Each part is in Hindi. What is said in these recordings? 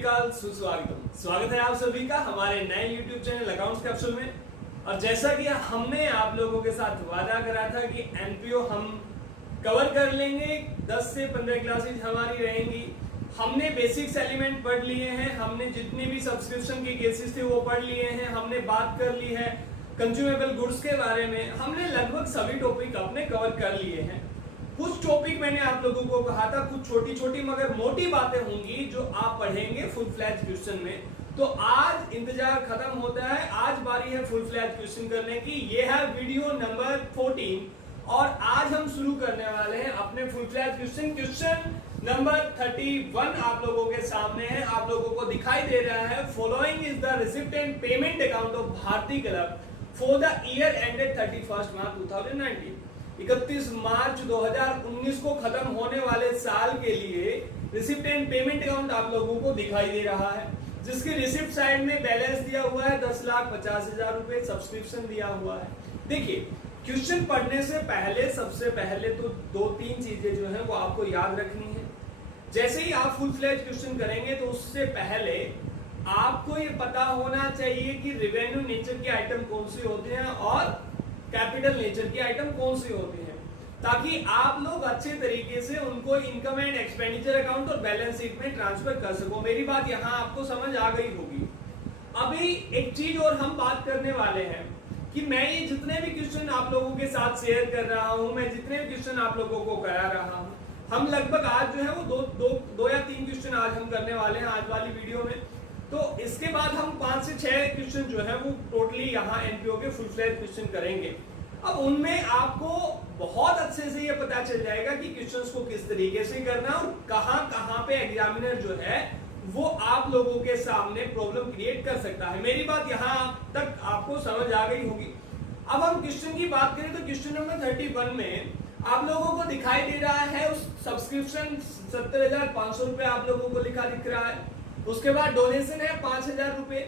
अकाल, सुस्वागतम। स्वागत है आप सभी का हमारे नए YouTube चैनल अकाउंट्स कैप्सूल में। और जैसा कि हमने आप लोगों के साथ वादा करा था कि एनपीओ हम कवर कर लेंगे, 10 से 15 क्लासेज हमारी रहेंगी। हमने बेसिक्स एलिमेंट पढ़ लिए हैं, हमने जितने भी सब्सक्रिप्शन के केसेस थे वो पढ़ लिए हैं, हमने बात कर ली है कंज्यूमेबल गुड्स के बारे में, हमने लगभग सभी टॉपिक अपने कवर कर लिए हैं। कुछ टॉपिक मैंने आप लोगों को कहा था, कुछ छोटी छोटी मगर मोटी बातें होंगी जो आप पढ़ेंगे फुल फ्लैज क्वेश्चन में। तो आज इंतजार खत्म होता है, आज बारी है फुल फ्लैज क्वेश्चन करने की। ये है वीडियो नंबर 14 और आज हम शुरू करने वाले हैं अपने full fledge question. Question number 31 आप लोगों के सामने है, आप लोगों को दिखाई दे रहा है। Following is the receipt and payment account of Bharti club for the year ended 31 March 2019। 31 March 2019 को खत्म होने वाले साल के लिए रिसिप्ट एंड पेमेंट अकाउंट आप लोगों को दिखाई दे रहा है, जिसकी रिसिप्ट साइड में बैलेंस दिया हुआ है 10,50,000 रुपए, सब्सक्रिप्शन दिया हुआ है। देखिए, क्वेश्चन पढ़ने से पहले सबसे पहले तो 2-3 चीजें जो है वो आपको याद रखनी है। जैसे ही आप फुल फ्लैज क्वेश्चन करेंगे तो उससे पहले आपको ये पता होना चाहिए कि रेवेन्यू नेचर के आइटम कौन से होते हैं और कैपिटल नेचर की आइटम कौन सी होती है, ताकि आप लोग अच्छे तरीके से उनको इनकम एंड एक्सपेंडिचर अकाउंट और बैलेंस शीट में ट्रांसफर कर सको। मेरी बात यहाँ आपको समझ आ गई होगी। अभी एक चीज और हम बात करने वाले हैं कि मैं ये जितने भी क्वेश्चन आप लोगों के साथ शेयर कर रहा हूँ, मैं जितने भी क्वेश्चन आप लोगों को करा रहा हूँ, हम लगभग आज जो है वो दो या 3 क्वेश्चन आज हम करने वाले हैं आज वाली वीडियो में। तो इसके बाद हम 5 से 6 क्वेश्चन जो है वो टोटली यहाँ एनपीओ के फुल फ्लैज क्वेश्चन करेंगे। अब उनमें आपको बहुत अच्छे से ये पता चल जाएगा कि क्वेश्चंस को किस तरीके से करना और कहां पे एग्जामिनर जो है वो आप लोगों के सामने प्रॉब्लम क्रिएट कर सकता है। मेरी बात यहाँ तक आपको समझ आ गई होगी। अब हम क्वेश्चन की बात करें तो क्वेश्चन नंबर 31 में आप लोगों को दिखाई दे रहा है उस सब्सक्रिप्शन 70,500 रुपए आप लोगों को दिख रहा है। उसके बाद डोनेशन है 5,000 रुपए।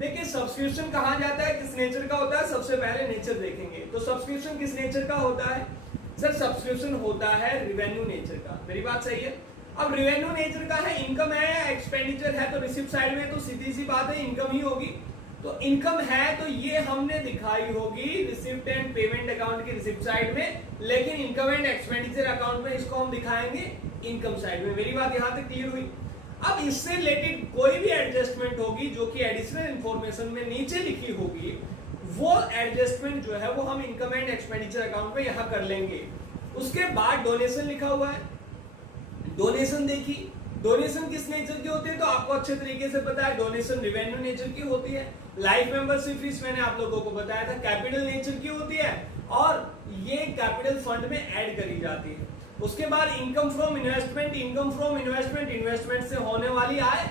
देखिए, सब्सक्रिप्शन कहा जाता है, किस नेचर का होता है, सबसे पहले नेचर देखेंगे। तो सब्सक्रिप्शन किस नेचर का होता है? सर, सब्सक्रिप्शन होता है रिवेन्यू नेचर का। मेरी बात सही है? अब रिवेन्यू नेचर का है, इनकम है या एक्सपेंडिचर है, तो रिसिप्ट साइड में तो सीधी सी बात है इनकम ही होगी। तो इनकम है तो ये हमने दिखाई होगी रिसिप्ट एंड पेमेंट अकाउंट की रिसिप्ट साइड में, लेकिन इनकम एंड एक्सपेंडिचर अकाउंट में इसको हम दिखाएंगे इनकम साइड में। मेरी बात यहाँ तक क्लियर हुई? अब इससे रिलेटेड कोई भी एडजस्टमेंट होगी जो कि एडिशनल इंफॉर्मेशन में नीचे लिखी होगी, वो एडजस्टमेंट जो है वो हम इनकम एंड एक्सपेंडिचर अकाउंट में यहां कर लेंगे। उसके बाद डोनेशन लिखा हुआ है, डोनेशन देखिए, डोनेशन किस नेचर की होती है तो आपको अच्छे तरीके से पता है, डोनेशन रिवेन्यू नेचर की होती है। लाइफ मेंबरशिप फीस मैंने आप लोगों को बताया था कैपिटल नेचर की होती है और ये कैपिटल फंड में ऐड करी जाती है। उसके बाद income from investment, income from investment, investment से होने वाली आय।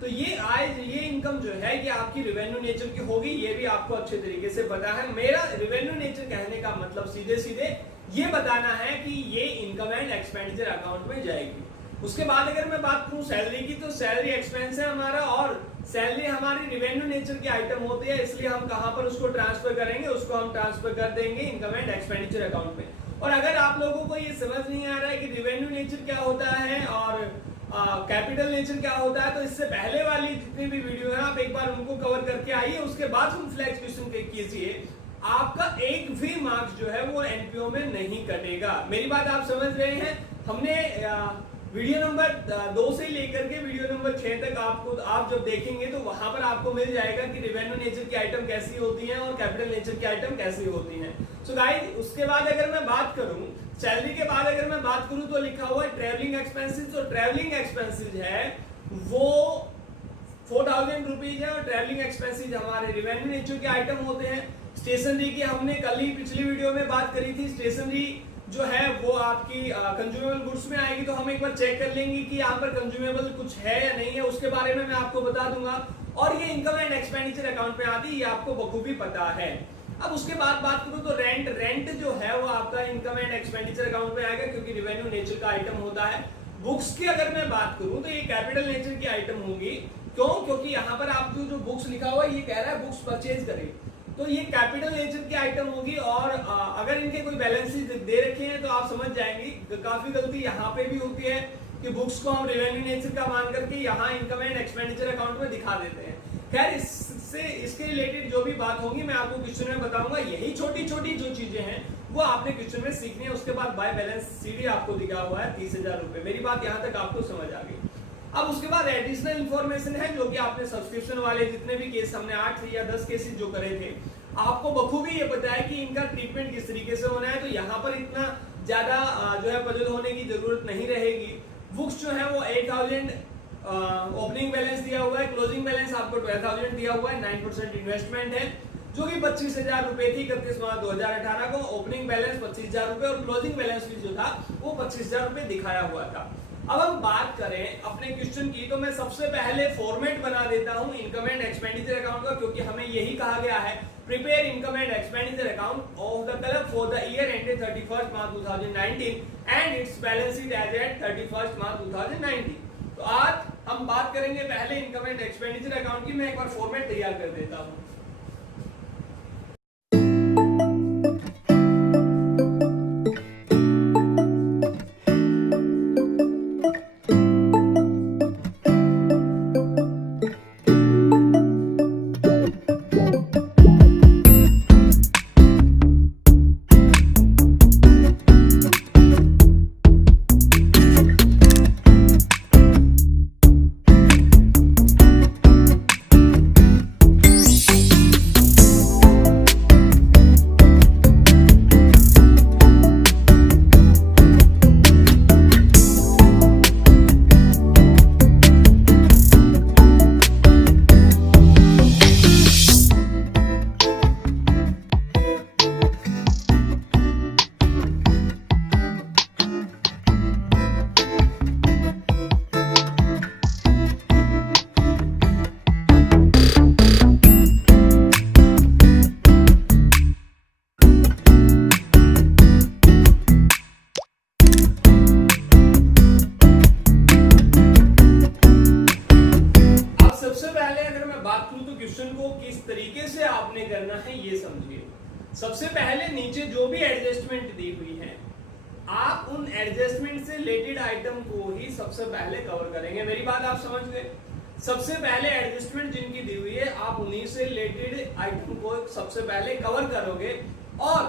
तो ये आय, ये इनकम जो है ये आपकी रिवेन्यू नेचर की होगी, ये भी आपको अच्छे तरीके से पता है। मेरा रिवेन्यू नेचर कहने का मतलब सीधे सीधे ये बताना है कि ये इनकम एंड एक्सपेंडिचर अकाउंट में जाएगी। उसके बाद अगर मैं बात करूं सैलरी की, तो सैलरी एक्सपेंस है हमारा और सैलरी हमारी रिवेन्यू नेचर की आइटम होती है, इसलिए हम कहां पर उसको ट्रांसफर करेंगे, उसको हम ट्रांसफर कर देंगे इनकम एंड एक्सपेंडिचर अकाउंट में। और अगर आप लोगों को ये समझ नहीं आ रहा है कि रिवेन्यू नेचर क्या होता है और कैपिटल नेचर क्या होता है, तो इससे पहले वाली जितनी भी वीडियो है आप एक बार उनको कवर करके आइए, उसके बाद फुल फ्लैज क्वेश्चन कीजिए। आपका एक भी मार्क्स जो है वो एनपीओ में नहीं कटेगा। मेरी बात आप समझ रहे हैं? हमने वीडियो नंबर 2 से लेकर के वीडियो नंबर 6 तक आप जब देखेंगे तो वहां पर आपको मिल जाएगा कि रिवेन्यू नेचर की आइटम कैसी होती हैं और कैपिटल नेचर की आइटम कैसी होती हैं। सो गाइस, उसके बाद अगर मैं बात करूं सैलरी के बाद अगर मैं बात करूं तो लिखा हुआ है ट्रेवलिंग एक्सपेंसेस, और ट्रेवलिंग एक्सपेंसेस है वो 4,000 रुपीज है और ट्रेवलिंग एक्सपेंसेस हमारे रिवेन्यू नेचर के आइटम होते हैं। स्टेशनरी की हमने कल ही पिछली वीडियो में बात करी थी, स्टेशनरी जो है वो आपकी कंज्यूमेबल गुड्स में आएगी। तो हम एक बार चेक कर लेंगे कि यहाँ पर कंज्यूमेबल कुछ है या नहीं है, उसके बारे में मैं आपको बता दूंगा। और ये इनकम एंड एक्सपेंडिचर अकाउंट में आती है, ये आपको बखूबी पता है। अब उसके बाद बात करूं तो रेंट जो है वो आपका इनकम एंड एक्सपेंडिचर अकाउंट में आएगा, क्योंकि रिवेन्यू नेचर का आइटम होता है। बुक्स की अगर मैं बात करूं तो ये कैपिटल नेचर की आइटम होगी। क्यों? क्योंकि यहाँ पर आपको जो बुक्स लिखा हुआ है ये कह रहा है बुक्स परचेज करें, तो ये कैपिटल नेचर की आइटम होगी। और अगर इनके कोई बैलेंस दे रखे हैं तो आप समझ जाएंगे, काफी गलती यहाँ पे भी होती है कि बुक्स को हम रेवेन्यू नेचर का मान करके यहाँ इनकम एंड एक्सपेंडिचर अकाउंट में दिखा देते हैं। खैर इसके रिलेटेड जो भी बात होगी मैं आपको क्वेश्चन में बताऊंगा। यही छोटी छोटी जो चीजें हैं वो आपने क्वेश्चन में सीखनी है। उसके बाद बाय बैलेंस सीडी आपको दिखा हुआ है 30,000 रुपए। मेरी बात यहाँ तक आपको समझ आ गई। अब उसके बाद एडिशनल इंफॉर्मेशन है जो कि आपने सब्सक्रिप्शन वाले जितने भी केस हमने 8 या 10 केसेस जो करे थे आपको बखूबी ये पता है कि इनका ट्रीटमेंट किस तरीके से होना है। तो यहाँ पर इतना ज्यादा जो है पजल होने की जरूरत नहीं रहेगी। बुक्स जो है वो 8,000 ओपनिंग बैलेंस दिया हुआ है, क्लोजिंग बैलेंस आपको 12,000 दिया हुआ है, 9% इन्वेस्टमेंट है जो कि 25,000 रुपए थी 31 मार्च 2018 को। ओपनिंग बैलेंस 25,000 रुपए और क्लोजिंग बैलेंस भी जो था वो 25,000 रुपए दिखाया हुआ था। अब हम बात करें अपने क्वेश्चन की तो मैं सबसे पहले फॉर्मेट बना देता हूं इनकम एंड एक्सपेंडिचर अकाउंट का, क्योंकि हमें यही कहा गया है prepare income and expenditure account of the कलम for the year ended 31st March 2019 and its balance sheet as at 31st March 2019। तो आज हम बात करेंगे पहले इनकम एंड एक्सपेंडिचर अकाउंट की। मैं एक बार फॉर्मेट तैयार कर देता हूं। करना है ये समझिए। सबसे पहले नीचे जो भी एडजस्टमेंट दी हुई है आप उन एडजस्टमेंट से रिलेटेड आइटम को ही सबसे पहले कवर करेंगे। मेरी बात आप समझ गए। सबसे पहले एडजस्टमेंट जिनकी दी हुई है आप उन्हीं से रिलेटेड आइटम को सबसे पहले कवर करोगे और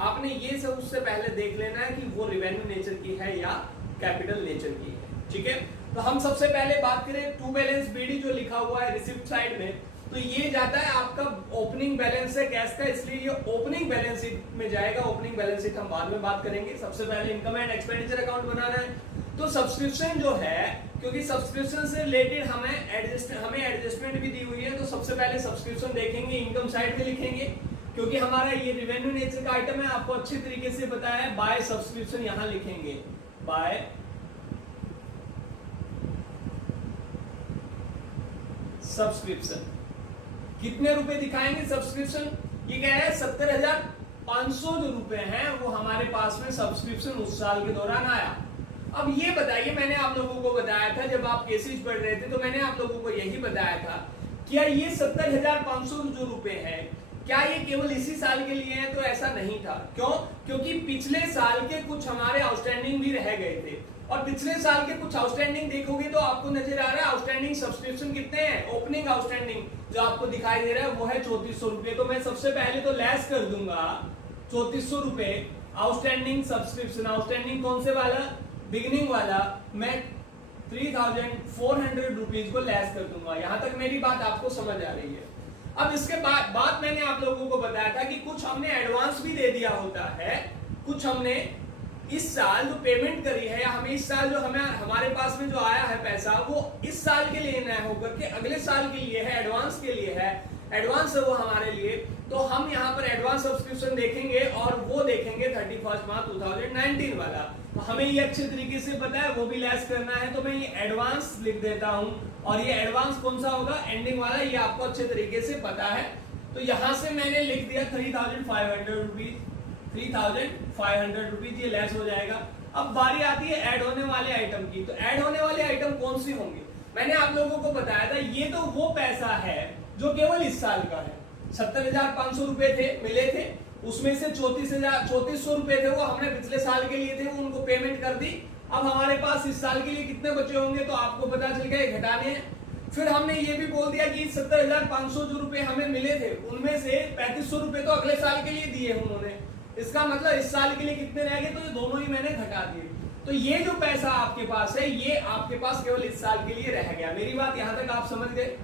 आपने ये सब उससे पहले देख लेना है कि वो रिवेन्यू नेचर की है या कैपिटल नेचर की है। ठीक है, तो हम सबसे पहले बात करें टू बैलेंस बीडी जो लिखा हुआ है रिसिप्ट साइड में, तो ये जाता है आपका ओपनिंग बैलेंस है कैश का, इसलिए ये ओपनिंग बैलेंस शीट में जाएगा। ओपनिंग बैलेंस शीट हम बाद में बात करेंगे। सबसे पहले इनकम एंड एक्सपेंडिचर अकाउंट बनाना है। तो सब्सक्रिप्शन जो है, क्योंकि सब्सक्रिप्शन से रिलेटेड हमें एडजस्टमेंट भी दी हुई है, तो सबसे पहले सब्सक्रिप्शन देखेंगे, इनकम साइड में लिखेंगे, क्योंकि हमारा ये रिवेन्यू नेचर का आइटम है। आपको अच्छी तरीके से पता है। बाय सब्सक्रिप्शन यहां लिखेंगे, बाय सब्सक्रिप्शन। कितने रुपए दिखाएंगे सब्सक्रिप्शन? ये कह रहे हैं 70,500 जो रुपए हैं वो हमारे पास में सब्सक्रिप्शन उस साल के दौरान आया। अब ये बताइए, मैंने आप लोगों को बताया था जब आप केसेज पढ़ रहे थे, तो मैंने आप लोगों को यही बताया था, क्या ये 70,500 जो रुपए हैं क्या ये केवल इसी साल के लिए है? तो ऐसा नहीं था। क्यों? क्योंकि पिछले साल के कुछ हमारे आउटस्टैंडिंग भी रह गए थे, और पिछले साल के कुछ आउटस्टैंडिंग देखोगे तो आपको नजर आ रहा है आउटस्टैंडिंग सब्सक्रिप्शन कितने हैं। ओपनिंग आउटस्टैंडिंग जो आपको दिखाई दे रहा है वो है 3400 रुपए। तो मैं सबसे पहले तो लेस कर दूंगा 3400 रुपए आउटस्टैंडिंग सब्सक्रिप्शन। आउटस्टैंडिंग कौन से वाला? बिगिनिंग वाला। मैं 3,400 रुपीज को लेस कर दूंगा। यहां तक मेरी बात आपको समझ आ रही है। अब इसके बाद मैंने आप लोगों को बताया था कि कुछ हमने एडवांस भी दे दिया होता है, कुछ हमने इस साल जो पेमेंट करी है, या हमें इस साल जो हमारे पास में जो आया है पैसा वो इस साल के लिए न होकर के अगले साल के लिए है, एडवांस के लिए है, एडवांस है वो हमारे लिए। तो हम यहाँ पर एडवांस सब्सक्रिप्शन देखेंगे और वो देखेंगे 31 मार्च 2019 वाला। तो हमें ये अच्छे तरीके से पता है, वो भी लेस करना है, तो मैं ये एडवांस लिख देता हूँ। और ये एडवांस कौन सा होगा? एंडिंग वाला। ये आपको अच्छे तरीके से पता है। तो यहां से मैंने लिख दिया 3,500 रुपीज, 3,500 रुपीज ये लेस हो जाएगा। अब बारी आती है ऐड होने वाले आइटम की। तो ऐड होने वाले आइटम कौन सी होंगे? मैंने आप लोगों को बताया था ये तो वो पैसा है जो केवल इस साल का है। 70,500 रुपए थे, मिले थे, उसमें से 3400 रुपए थे वो हमने पिछले साल के लिए थे, वो उनको पेमेंट कर दी। अब हमारे पास इस साल के लिए कितने बचे होंगे तो आपको पता चल गया, घटाने हैं। फिर हमने ये भी बोल दिया कि 70,500 जो रुपए हमें मिले थे उनमें से 3500 रुपए तो अगले साल के लिए दिए उन्होंने। इसका मतलब इस साल के लिए कितने रह गए, तो ये दोनों ही मैंने घटा दिए। तो ये जो पैसा आपके पास है ये आपके पास केवल इस साल के लिए रह गया। मेरी बात यहां तक आप समझ गए।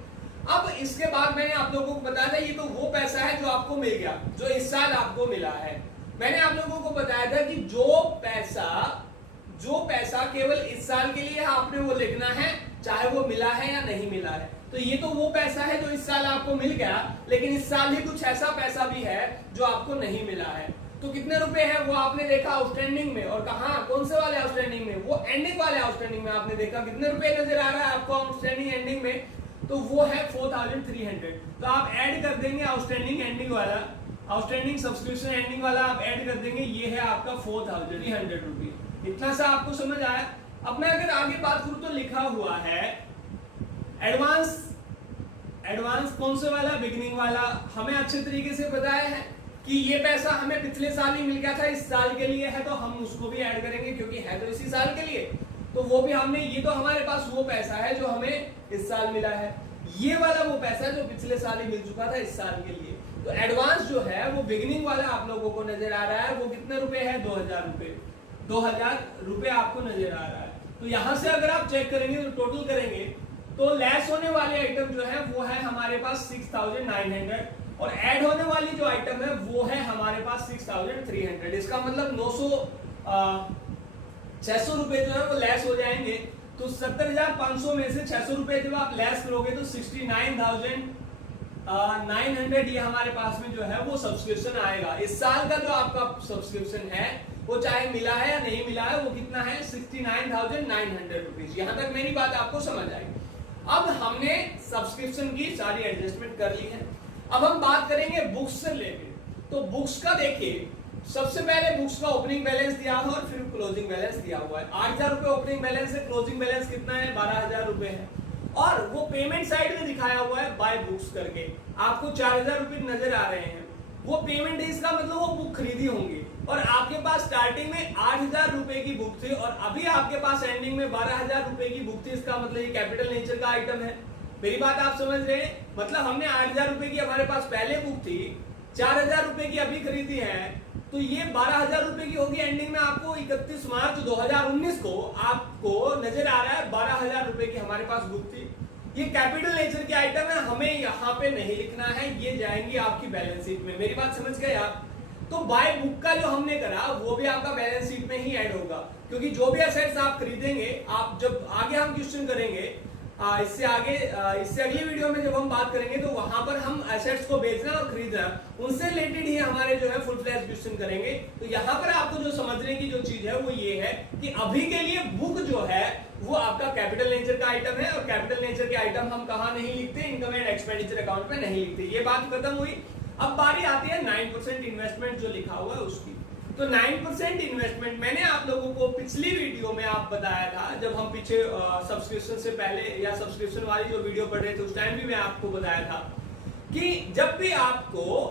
अब इसके बाद मैंने आप लोगों को बताया था ये तो वो पैसा है जो आपको मिल गया, जो इस साल आपको मिला है। मैंने आप लोगों को बताया था कि जो पैसा केवल इस साल के लिए आपने वो लिखना है, चाहे वो मिला है या नहीं मिला है। तो ये तो वो पैसा है जो इस साल आपको मिल गया, लेकिन इस साल ही कुछ ऐसा पैसा भी है जो आपको नहीं मिला है। तो कितने रुपए हैं वो आपने देखा आउटस्टैंडिंग में, और कहा कौन से वाले आउटस्टैंडिंग में, वो एंडिंग वाले आउटस्टैंडिंग में आपने देखा कितने रुपए नजर आ रहा है आपको आउटस्टैंडिंग एंडिंग में, तो वो है 4300। तो आप ऐड कर देंगे आउटस्टैंडिंग एंडिंग वाला, आउटस्टैंडिंग सब्सक्रिप्शन एंडिंग वाला आप ऐड कर देंगे, ये है आपका 4300 रुपये। इतना सा आपको समझ आया। अब मैं अगर आगे बात करूं तो लिखा हुआ है एडवांस कौन से वाला, बिगिनिंग वाला। हमें अच्छे तरीके से बताया है कि ये पैसा हमें पिछले साल ही मिल गया था, इस साल के लिए है तो हम उसको भी ऐड करेंगे क्योंकि है तो इसी साल के लिए, तो वो भी हमने, ये तो हमारे पास वो पैसा है जो हमें इस साल मिला है। ये वाला वो पैसा है जो पिछले साल ही मिल चुका था इस साल के लिए। तो एडवांस जो है वो बिगिनिंग वाला आप लोगों को नजर आ रहा है, वो कितने रुपए है, 2000 रुपए, 2000 रुपए आपको नजर आ रहा है। तो यहां से अगर आप चेक करेंगे तो टोटल करेंगे तो लेस होने वाले आइटम जो है वो है हमारे पास 6900, और ऐड होने वाली जो आइटम है वो है हमारे पास 6300। इसका मतलब 600 रुपए जो है वो लेस हो जाएंगे। तो 70,500 में से 600 रुपए जब आप लेस करोगे तो 69,900 ये हमारे पास में जो है वो सब्सक्रिप्शन आएगा। इस साल का जो आपका सब्सक्रिप्शन है वो चाहे मिला है या नहीं मिला है वो कितना है, 69,900 रुपीज। यहां तक मेरी बात आपको समझ आएगी। अब हमने सब्सक्रिप्शन की सारी एडजस्टमेंट कर ली है। अब हम बात करेंगे बुक्स से लेके। तो बुक्स का देखिए, सबसे पहले बुक्स का ओपनिंग बैलेंस दिया हुआ और फिर क्लोजिंग बैलेंस दिया हुआ है। 8,000 रुपए ओपनिंग बैलेंस है, क्लोजिंग बैलेंस कितना है, 12,000 रुपए है। और वो पेमेंट साइड में दिखाया हुआ है बाय बुक्स करके, आपको 4,000 रुपए नजर आ रहे हैं। वो पेमेंट है, इसका मतलब वो बुक खरीदी होंगी, और आपके पास स्टार्टिंग में 8,000 रुपए की बुक थी और अभी आपके पास एंडिंग में 12,000 रुपए की बुक थी। इसका मतलब ये कैपिटल नेचर का आइटम है। मेरी बात आप समझ रहे हैं, मतलब हमने 8,000 रुपए की हमारे पास पहले बुक थी, 4,000 रुपए की अभी खरीदी है, तो ये 12,000 रुपए की होगी एंडिंग में। आपको 31 मार्च 2019 को आपको नजर आ रहा है 12,000 रुपए की हमारे पास बुक थी। ये कैपिटल नेचर की आइटम है, हमें यहाँ पे नहीं लिखना है, ये जाएंगी आपकी बैलेंस शीट में। मेरी बात समझ गए आप? तो बाय बुक का जो हमने करा वो भी आपका बैलेंस शीट में ही ऐड होगा, क्योंकि जो भी एसेट्स आप खरीदेंगे, आप जब आगे हम क्वेश्चन करेंगे इससे अगली वीडियो में जब हम बात करेंगे तो वहां पर हम एसेट्स को बेचना और खरीदना उनसे रिलेटेड ही हमारे जो है फुल फ्लैश क्वेश्चन करेंगे। तो यहाँ पर आपको जो समझने की जो चीज है वो ये है कि अभी के लिए बुक जो है वो आपका कैपिटल नेचर का आइटम है, और कैपिटल नेचर के आइटम हम कहाँ नहीं लिखते, इनकम एंड एक्सपेंडिचर अकाउंट में नहीं लिखते। ये बात खत्म हुई। अब बारी आती है 9% इन्वेस्टमेंट जो लिखा हुआ है उसकी। तो 9% इन्वेस्टमेंट मैंने आप लोगों को पिछली वीडियो में आप बताया था, जब हम पीछे सब्सक्रिप्शन से पहले या सब्सक्रिप्शन वाली जो वीडियो पढ़ रहे थे उस टाइम भी मैं आपको बताया था कि जब भी आपको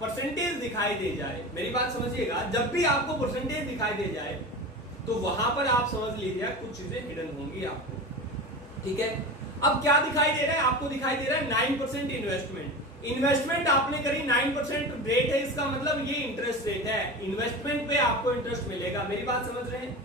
परसेंटेज दिखाई दे जाए, मेरी बात समझिएगा, जब भी आपको परसेंटेज दिखाई दे जाए तो वहां पर आप समझ लीजिए कुछ चीजें हिडन होंगी आपको, ठीक है। अब क्या दिखाई दे रहा है आपको? दिखाई दे रहा है 9% इन्वेस्टमेंट आपने करी, 9% रेट है, इसका मतलब ये इंटरेस्ट रेट है। इन्वेस्टमेंट पे आपको इंटरेस्ट मिलेगा, मेरी बात समझ रहे हैं।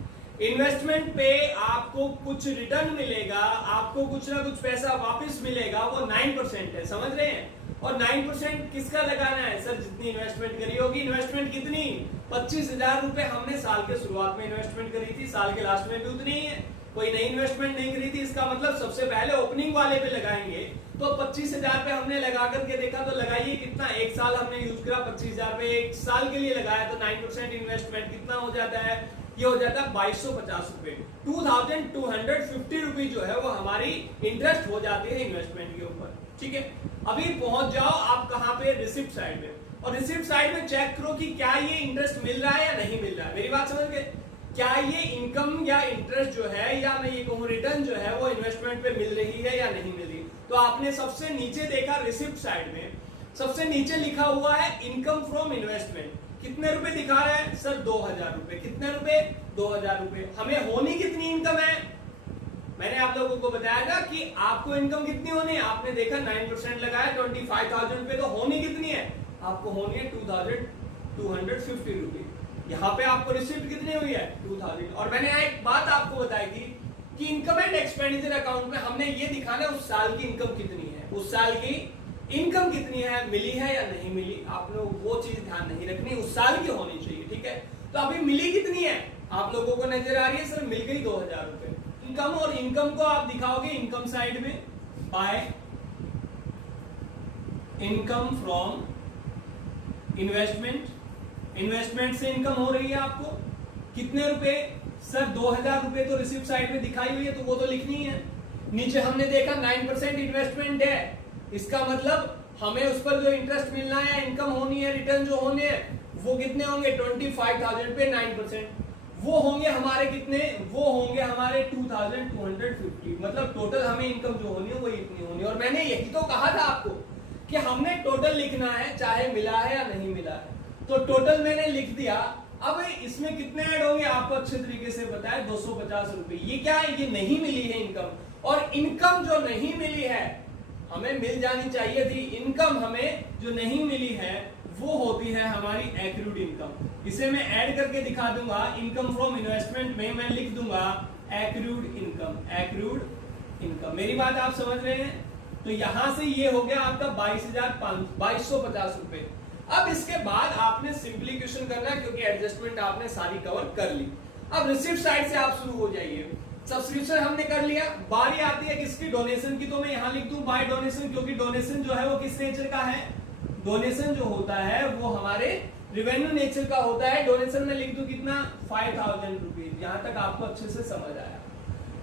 इन्वेस्टमेंट पे आपको कुछ रिटर्न मिलेगा, आपको कुछ ना कुछ पैसा वापस मिलेगा, वो 9% है, समझ रहे हैं। और 9% किसका लगाना है? सर जितनी इन्वेस्टमेंट करी होगी। इन्वेस्टमेंट कितनी? 25,000 रुपए हमने साल के शुरुआत में इन्वेस्टमेंट करी थी, साल के लास्ट में भी उतनी ही है। कोई नई इन्वेस्टमेंट नहीं करी थी, इसका मतलब सबसे पहले ओपनिंग वाले पे लगाएंगे। तो 25,000 पे हमने लगा करके देखा, तो लगाइए कितना, एक साल हमने यूज करा, 25,000 पे एक साल के लिए लगाया, तो 9% इन्वेस्टमेंट कितना हो जाता है? ये हो जाता है 2250 रुपए। 2250 रुपीज जो है वो हमारी इंटरेस्ट हो जाती है इन्वेस्टमेंट के ऊपर, ठीक है। अभी पहुंच जाओ आप कहां पे? रिसिप्ट साइड में। और रिसिप्ट साइड में चेक करो कि क्या ये इंटरेस्ट मिल रहा है या नहीं मिल रहा है। मेरी बात समझ गए? क्या ये इनकम या इंटरेस्ट जो है, या मैं ये कहूं रिटर्न जो है वो इन्वेस्टमेंट पे मिल रही है या नहीं मिल रही। तो आपने सबसे नीचे देखा रिसिप्ट साइड में, सबसे नीचे लिखा हुआ है इनकम फ्रॉम इन्वेस्टमेंट। कितने रुपए दिखा रहा है सर? 2000 रुपए। कितने रुपए? 2000 रुपए। हमें होनी कितनी इनकम है? मैंने आप लोगों को बताया था कि आपको इनकम कितनी होनी है। आपने देखा 9% लगाया 25,000 रुपए, तो होनी कितनी है? आपको होनी है 2250 रुपए। यहाँ पे आपको रिसिप्ट कितनी हुई है? 2000। और मैंने यहाँ एक बात आपको बताई थी कि इनकम एंड एक्सपेंडिचर अकाउंट में हमने ये दिखाना उस साल की इनकम कितनी है, उस साल की इनकम कितनी है, मिली है या नहीं मिली। आप लोग वो चीज ध्यान नहीं रखनी, उस साल की होनी चाहिए, ठीक है। तो अभी मिली कितनी है आप लोगों को नजर आ रही है? सर मिल गई 2000 रुपए इनकम। और इनकम को आप दिखाओगे इनकम साइड में by income from investment. Investment से इनकम हो रही है आपको कितने रुपए? सर 2000 रुपए तो रिसिप्ट साइड में दिखाई हुई है, तो वो तो लिखनी है। नीचे हमने देखा 9% इन्वेस्टमेंट है, इसका मतलब हमें उस पर जो इंटरेस्ट मिलना है, इनकम होनी है, रिटर्न जो होने हैं वो कितने होंगे? 25,000 पे 9%, वो होंगे हमारे कितने? वो होंगे हमारे 2250। मतलब टोटल हमें इनकम जो होनी है वो इतनी होनी है। और मैंने यही तो कहा था आपको कि हमने टोटल लिखना है, चाहे मिला है या नहीं मिला है। तो टोटल मैंने लिख दिया। अब इसमें कितने ऐड होंगे आपको अच्छे तरीके से पता है, 250 रुपए। ये क्या है? ये नहीं मिली है इनकम। और इनकम जो नहीं मिली है हमें मिल जानी चाहिए थी। इनकम हमें जो नहीं मिली है वो होती है हमारी एक्रूड इनकम। इसे मैं ऐड करके दिखा दूंगा। इनकम फ्रॉम इन्वेस्टमेंट में मैं लिख दूंगा एक्रूड इनकम। एक्रूड इनकम, मेरी बात आप समझ रहे हैं? तो यहां से ये हो गया आपका 2250 रुपए। अब इसके बाद आपने सिंप्लीफिकेशन करना है, क्योंकि एडजस्टमेंट आपने सारी कवर कर ली। अब रिसिप्ट साइड से आप शुरू हो जाइए। सब्सक्रिप्शन हमने कर लिया, बारी आती है किसकी? डोनेशन की। तो मैं यहां लिख दूं बाय डोनेशन, क्योंकि डोनेशन जो है वो किस नेचर का है? डोनेशन जो होता है वो हमारे रेवेन्यू नेचर का होता है। डोनेशन में लिख दूं कितना? 5000 रुपीज। यहां तक आपको अच्छे से समझ आया।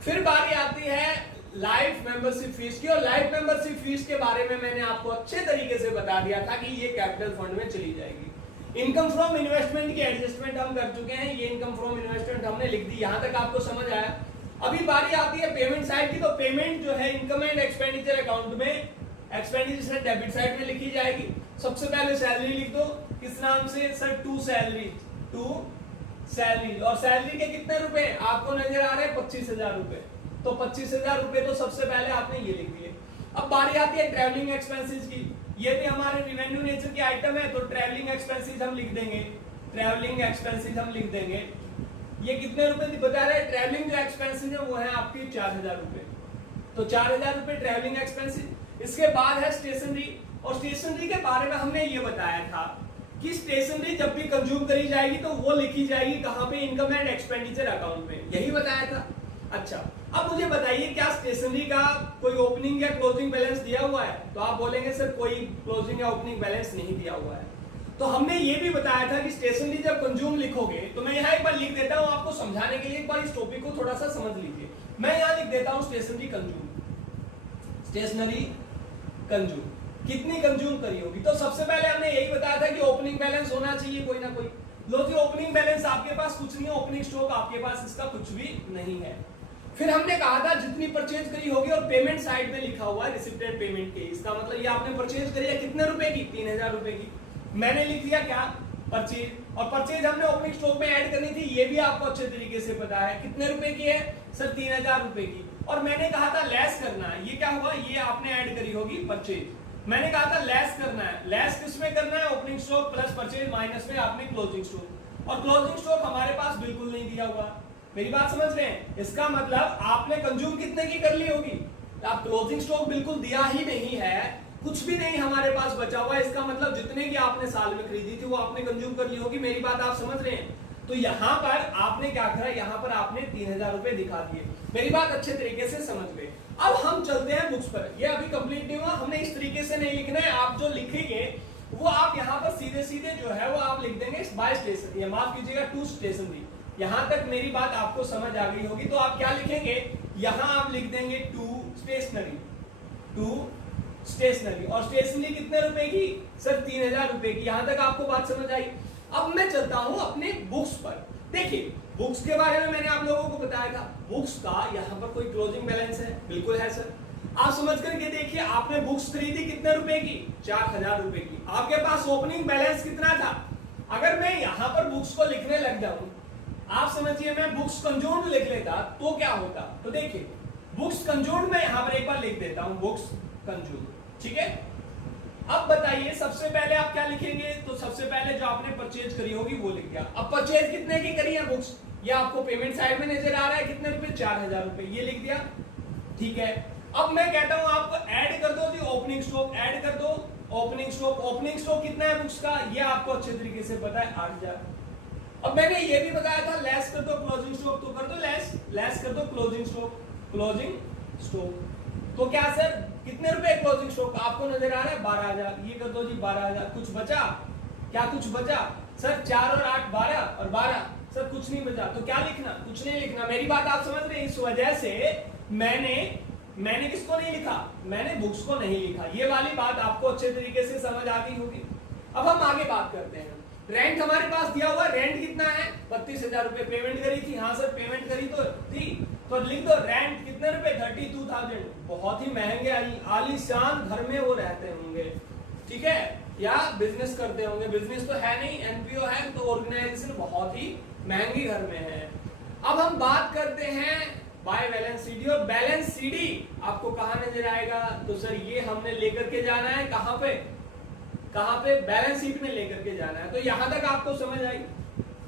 फिर बारी आती है लाइफ मेंबरशिप फीस की। और लाइफ मेंबरशिप फीस के बारे में मैंने आपको अच्छे तरीके से बता दिया था कि ये कैपिटल फंड में चली जाएगी। इनकम फ्रॉम इन्वेस्टमेंट की एडजस्टमेंट हम कर चुके हैं, ये इनकम फ्रॉम इन्वेस्टमेंट हमने लिख दी। यहां तक आपको समझ आया? अभी बारी आती है पेमेंट साइड की। तो पेमेंट जो है इनकम एंड एक्सपेंडिचर अकाउंट में एक्सपेंडिचर डेबिट साइड में लिखी जाएगी। सबसे पहले सैलरी लिख दो। किस नाम से? Sir to salary. और सैलरी के कितने रुपए आपको नजर आ रहे हैं? 25,000 रुपए। तो 25,000 रुपए तो सबसे पहले आपने ये लिख दिए। अब बारी आती है ट्रैवलिंग एक्सपेंसेस की। ये भी हमारे रेवेन्यू नेचर की आइटम है, तो ट्रैवलिंग एक्सपेंसेस हम लिख देंगे। ट्रैवलिंग एक्सपेंसेस हम लिख देंगे। ये कितने रुपए बता रहे हैं? ट्रैवलिंग जो एक्सपेंसेस है वो है आपकी 4000 रुपए। तो 4000 रुपए ट्रैवलिंग एक्सपेंसेस। इसके बाद है स्टेशनरी। और स्टेशनरी के बारे में हमने ये बताया था कि स्टेशनरी जब भी कंज्यूम करी जाएगी तो वो लिखी जाएगी कहां पे? इनकम एंड एक्सपेंडिचर अकाउंट में। यही बताया था। अच्छा, अब मुझे बताइए क्या स्टेशनरी का कोई ओपनिंग या क्लोजिंग बैलेंस दिया हुआ है? तो आप बोलेंगे सर कोई क्लोजिंग या ओपनिंग बैलेंस नहीं दिया हुआ है। तो हमने ये भी बताया था कि स्टेशनरी जब कंज्यूम लिखोगे, तो मैं यहाँ एक बार लिख देता हूँ आपको समझाने के लिए। एक बार इस टॉपिक को थोड़ा सा समझ लीजिए। मैं यहाँ लिख देता हूँ स्टेशनरी कंज्यूम। स्टेशनरी कंज्यूम कितनी कंज्यूम करी होगी? तो सबसे पहले हमने यही बताया था कि ओपनिंग बैलेंस होना चाहिए कोई ना कोई। लो जी, ओपनिंग बैलेंस आपके पास कुछ नहीं है, ओपनिंग स्टॉक आपके पास इसका कुछ भी नहीं है। फिर हमने कहा था जितनी परचेज करी होगी, और पेमेंट साइड में लिखा हुआ है रिसिप्टेड पेमेंट के। इसका मतलब ये आपने परचेज करी है कितने रुपए की? 3000 रुपए की। मैंने लिख दिया क्या? परचेज। और परचेज हमने ओपनिंग स्टॉक में ऐड करनी थी, ये भी आपको अच्छे तरीके से पता है। कितने रुपए की है? सर 3000 रुपए की। और मैंने कहा था लेस करना है। ये क्या हुआ? ये आपने ऐड करी होगी परचेज। मैंने कहा था लेस करना है। लेस किसमें करना है? Opening stock plus purchase minus में आपने क्लोजिंग स्टॉक। और क्लोजिंग स्टॉक हमारे पास बिल्कुल नहीं दिया हुआ। मेरी बात समझ रहे हैं? इसका मतलब आपने कंज्यूम कितने की कर ली होगी? आप क्लोजिंग स्टॉक बिल्कुल दिया ही नहीं है, कुछ भी नहीं हमारे पास बचा हुआ है। इसका मतलब जितने की आपने साल में खरीदी थी वो आपने कंज्यूम कर ली होगी। मेरी बात आप समझ रहे हैं? तो यहाँ पर आपने क्या करा? यहाँ पर आपने 3000 रुपए दिखा दिए। मेरी बात अच्छे तरीके से समझ गए। अब हम चलते हैं बुक्स पर। ये अभी कंप्लीट नहीं हुआ, हमने इस तरीके से नहीं लिखना है। आप जो लिखेंगे वो आप यहाँ पर सीधे सीधे जो है वो आप लिख देंगे बाय स्टेशनरी, माफ कीजिएगा टू स्टेशनरी। यहां तक मेरी बात आपको समझ आ गई होगी। तो आप क्या लिखेंगे? यहां आप लिख देंगे टू स्टेशनरी। और स्टेशनरी कितने रुपए की? सर 3000 रुपए की। यहां तक आपको बात समझ आई? अब मैं चलता हूं अपने बुक्स पर। देखिए बुक्स के बारे में मैंने आप लोगों को बताया था। बुक्स का यहाँ पर कोई क्लोजिंग बैलेंस है? बिल्कुल है सर। आप समझ करके देखिए, आपने बुक्स खरीदी कितने रुपए की? 4000 रुपए की। आपके पास ओपनिंग बैलेंस कितना था? अगर मैं यहां पर बुक्स को लिखने लग जाऊं, आप समझिए मैं बुक्स कंज्यूम्ड लिख लेता तो क्या होता। तो देखिए बुक्स कंज्यूम्ड में यहां पर एक बार लिख देता हूं बुक्स कंज्यूम्ड, ठीक है। अब बताइए सबसे पहले आप क्या लिखेंगे, तो सबसे पहले जो आपने परचेज करी होगी वो लिख दिया। अब परचेज कितने की करी है बुक्स, ये आपको पेमेंट साइड में नजर आ रहा है, कितने रुपए, 4000 रुपए, ये लिख दिया, ठीक है। अब मैं कहता हूं आपको ऐड कर दो जी ओपनिंग स्टॉक, ऐड कर दो ओपनिंग स्टॉक। ओपनिंग स्टॉक कितना है बुक्स का, ये आपको अच्छे तरीके से पता है 8000। अब मैंने ये भी बताया था लेस कर दो क्लोजिंग स्टॉक, तो कर दो लेस कर दो क्लोजिंग स्टॉक, क्लोजिंग स्टॉक। तो क्या सर कितने रुपए क्लोजिंग स्टॉक आपको नजर आ रहा है 12000, ये कर दो जी 12000। कुछ बचा क्या, कुछ बचा सर 4 और 8 12 और 12, सर कुछ नहीं बचा, तो क्या लिखना, कुछ नहीं लिखना। मेरी बात आप समझ रहे हैं, इस वजह से मैंने किसको नहीं लिखा, मैंने बुक्स को नहीं लिखा। ये वाली बात आपको अच्छे तरीके से समझ आ गई होगी। अब हम आगे बात करते हैं। रेंट हमारे पास दिया हुआ, रेंट कितना है 32000 रुपए पेमेंट करी थी, हाँ सर पेमेंट करी तो थी, तो लिख दो रेंट कितने रुपए 32000। बहुत ही महंगे आलीशान घर में वो रहते होंगे, ठीक है, या बिजनेस करते होंगे। बिजनेस तो है नहीं, एनपीओ है, तो ऑर्गेनाइजेशन बहुत ही महंगी घर में है। अब हम बात करते हैं बाय बैलेंस सीडी, और बैलेंस सीडी आपको कहां नजर आएगा, तो सर ये हमने लेकर के जाना है कहां पे बैलेंस शीट में लेकर के जाना है। तो यहां तक आपको समझ आई,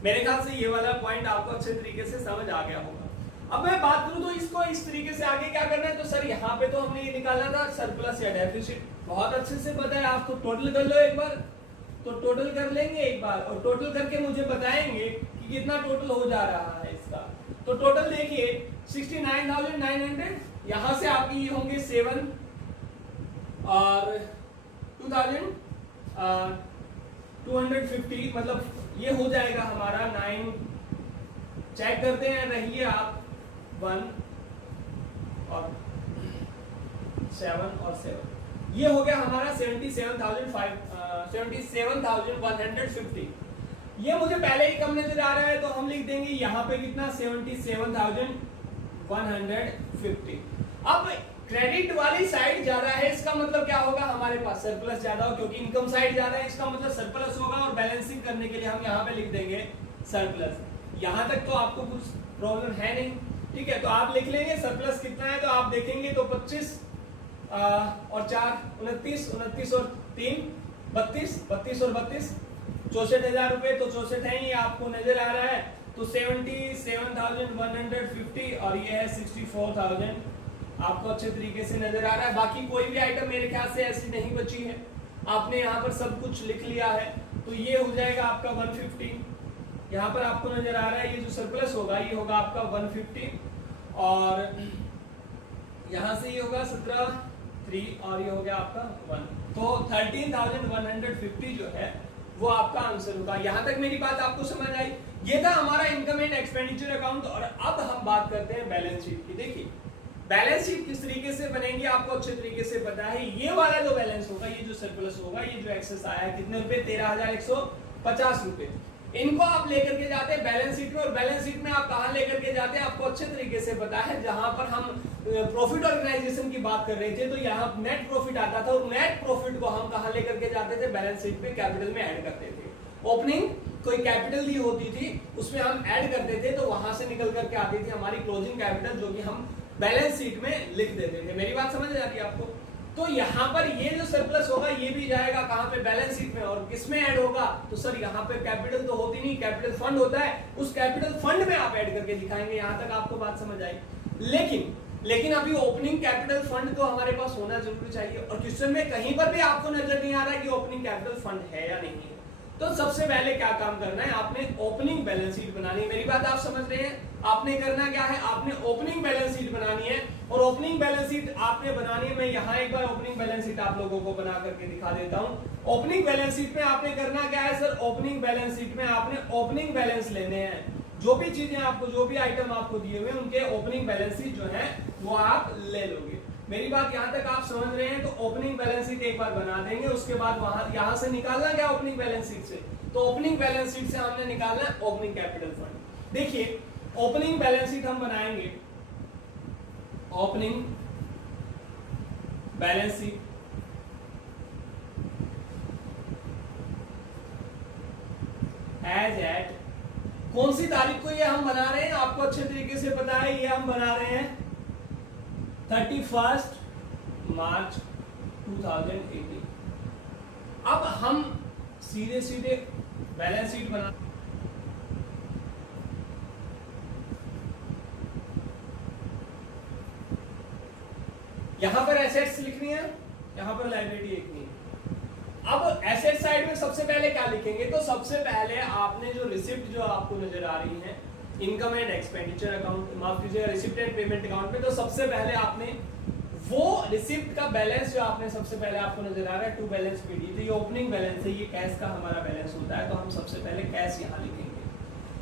मेरे ख्याल से ये वाला पॉइंट आपको अच्छे तरीके से समझ आ गया होगा। अब मैं बात करूं तो इसको इस तरीके से आगे क्या करना है, तो सर यहाँ पे तो हमने ये निकाला था सरप्लस या डेफिसिट, बहुत अच्छे से पता है आपको। टोटल कर लो एक बार, तो टोटल कर लेंगे एक बार, और टोटल करके मुझे बताएंगे कि कितना टोटल हो जा रहा है इसका। तो टोटल देखिए 69900, यहां से आपकी होंगे 7 और 2250, मतलब ये हो जाएगा हमारा 9, चेक करते हैं, रहिए आप 1 और 7 और 7, ये हो गया हमारा 77,150। ये मुझे पहले ही कम नजर आ रहा है, तो हम लिख देंगे यहाँ पे कितना 77,150। अब क्रेडिट वाली साइड ज्यादा है, इसका मतलब क्या होगा, हमारे पास सरप्लस ज्यादा हो, क्योंकि इनकम साइड ज्यादा है, इसका मतलब सरप्लस होगा। और बैलेंसिंग करने के लिए हम यहाँ पे लिख देंगे सरप्लस। यहाँ तक तो आपको कुछ प्रॉब्लम है नहीं, ठीक है। तो आप लिख लेंगे सरप्लस कितना है, तो आप देखेंगे तो 25 और 4 29, 29 और 3 32, 32 और 32 64,000 रुपए, तो 64 है, ये आपको नजर आ रहा है। तो 77,150 और ये है 64,000, आपको अच्छे तरीके से नजर आ रहा है। बाकी कोई भी आइटम मेरे ख्याल से ऐसी नहीं बची है, आपने यहाँ पर सब कुछ लिख लिया है। तो ये हो जाएगा आपका 150, यहाँ पर आपको नजर आ रहा है, ये जो सरप्लस होगा ये होगा आपका 150, और यहाँ से ये होगा 17,3 और ये हो गया आपका 1, तो 13,150 जो है वो आपका आंसर होगा। यहां तक मेरी बात आपको समझ आई। ये था हमारा इनकम एंड एक्सपेंडिचर अकाउंट। और अब हम बात करते हैं बैलेंस शीट की। देखिए बैलेंस शीट किस तरीके से बनेगी आपको अच्छे तरीके से पता है। ये वाला जो बैलेंस होगा, ये जो सरप्लस होगा, ये जो एक्सेस आया है कितने रुपए 13,150 रुपए, इनको आप लेकर के जाते हैं बैलेंस शीट में। और बैलेंस शीट में आप कहां लेकर के जाते हैं आपको अच्छे तरीके से पता है। जहां पर हम प्रॉफिट ऑर्गेनाइजेशन की बात कर रहे थे, तो यहाँ नेट प्रॉफिट आता था, और नेट प्रॉफिट को हम कहां लेकर के जाते थे, बैलेंस शीट में कैपिटल में ऐड करते थे। ओपनिंग कोई कैपिटल दी होती थी उसमें हम ऐड करते थे, तो वहां से निकल करके आती थी हमारी क्लोजिंग कैपिटल, जो कि हम बैलेंस शीट में लिख देते थे। मेरी बात समझ आ रही है आपको। तो यहाँ पर ये जो सरप्लस होगा ये भी जाएगा कहां पे, बैलेंस शीट में। और किसमें ऐड होगा, तो सर यहाँ पे कैपिटल तो होती नहीं, कैपिटल फंड होता है, उस कैपिटल फंड में आप ऐड करके दिखाएंगे। यहाँ तक आपको बात समझ आई। लेकिन अभी ओपनिंग कैपिटल फंड तो हमारे पास होना जरूरी चाहिए। और क्वेश्चन में कहीं पर भी आपको नजर नहीं आ रहा है कि ओपनिंग कैपिटल फंड है या नहीं है, तो सबसे पहले क्या काम करना है, आपने ओपनिंग बैलेंस शीट बनानी है। मेरी बात आप समझ रहे हैं। आपने करना क्या है, आपने ओपनिंग बैलेंस शीट बनानी है। और ओपनिंग बैलेंस शीट आपने बनानी है, मैं यहाँ एक बार ओपनिंग बैलेंस शीट आप लोगों को बना करके दिखा देता हूँ। ओपनिंग बैलेंस शीट में आपने करना क्या है सर, ओपनिंग बैलेंस शीट में आपने ओपनिंग बैलेंस लेने हैं। जो भी चीजें आपको, जो भी आइटम आपको दिए हुए उनके ओपनिंग बैलेंस शीट जो है वो आप ले लोगे। मेरी बात यहां तक आप समझ रहे हैं। तो ओपनिंग बैलेंस शीट एक बार बना देंगे, उसके बाद वहां यहां से निकालना क्या ओपनिंग बैलेंस शीट से, तो ओपनिंग बैलेंस शीट से हमने निकालना है ओपनिंग कैपिटल फंड। देखिए ओपनिंग बैलेंस शीट हम बनाएंगे, opening balance sheet as at, कौन सी तारीख को ये हम बना रहे हैं आपको अच्छे तरीके से पता है, ये हम बना रहे हैं 31 मार्च 2018। अब हम सीधे सीधे बैलेंस शीट बना, यहां पर एसेट्स लिखनी है, यहां पर लायबिलिटी लिखनी है। अब एसेट साइड में सबसे पहले क्या लिखेंगे, तो सबसे पहले आपने जो रिसिप्ट जो आपको नजर आ रही है इनकम एंड एक्सपेंडिचर अकाउंट, माफ कीजिएगा रिसिप्ट एंड पेमेंट अकाउंट में, तो सबसे पहले आपने वो रिसिप्ट का बैलेंस जो आपने सबसे पहले आपको नजर आ रहा है टू बैलेंस पीडी, तो ये ओपनिंग बैलेंस है, ये कैश का हमारा बैलेंस होता है, तो हम सबसे पहले कैश यहाँ लिखेंगे।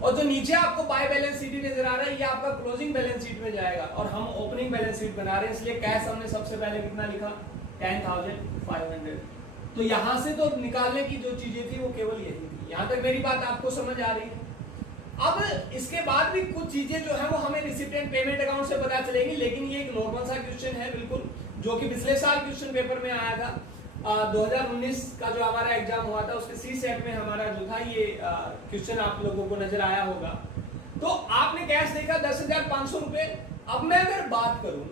और जो नीचे आपको बाय बैलेंस शीट नजर आ रहा है ये आपका क्लोजिंग बैलेंस शीट में जाएगा, और हम ओपनिंग बैलेंस शीट बना रहे हैं इसलिए कैश हमने सबसे पहले कितना लिखा 10,500। तो यहां से तो निकालने की जो चीजें थी वो केवल यही थी। यहां तक मेरी बात आपको समझ आ रही है। अब इसके बाद भी कुछ चीजें जो है वो हमें रिसिप्ट एंड पेमेंट अकाउंट से पता चलेंगी, लेकिन ये एक नॉर्मल सा क्वेश्चन है बिल्कुल, जो कि पिछले साल क्वेश्चन पेपर में आया था। 2019 का जो हमारा एग्जाम हुआ था उसके सी सेट में हमारा जो था ये क्वेश्चन आप लोगों को नजर आया होगा। तो आपने कैश देखा 10,500 रुपए। अब मैं अगर बात करूं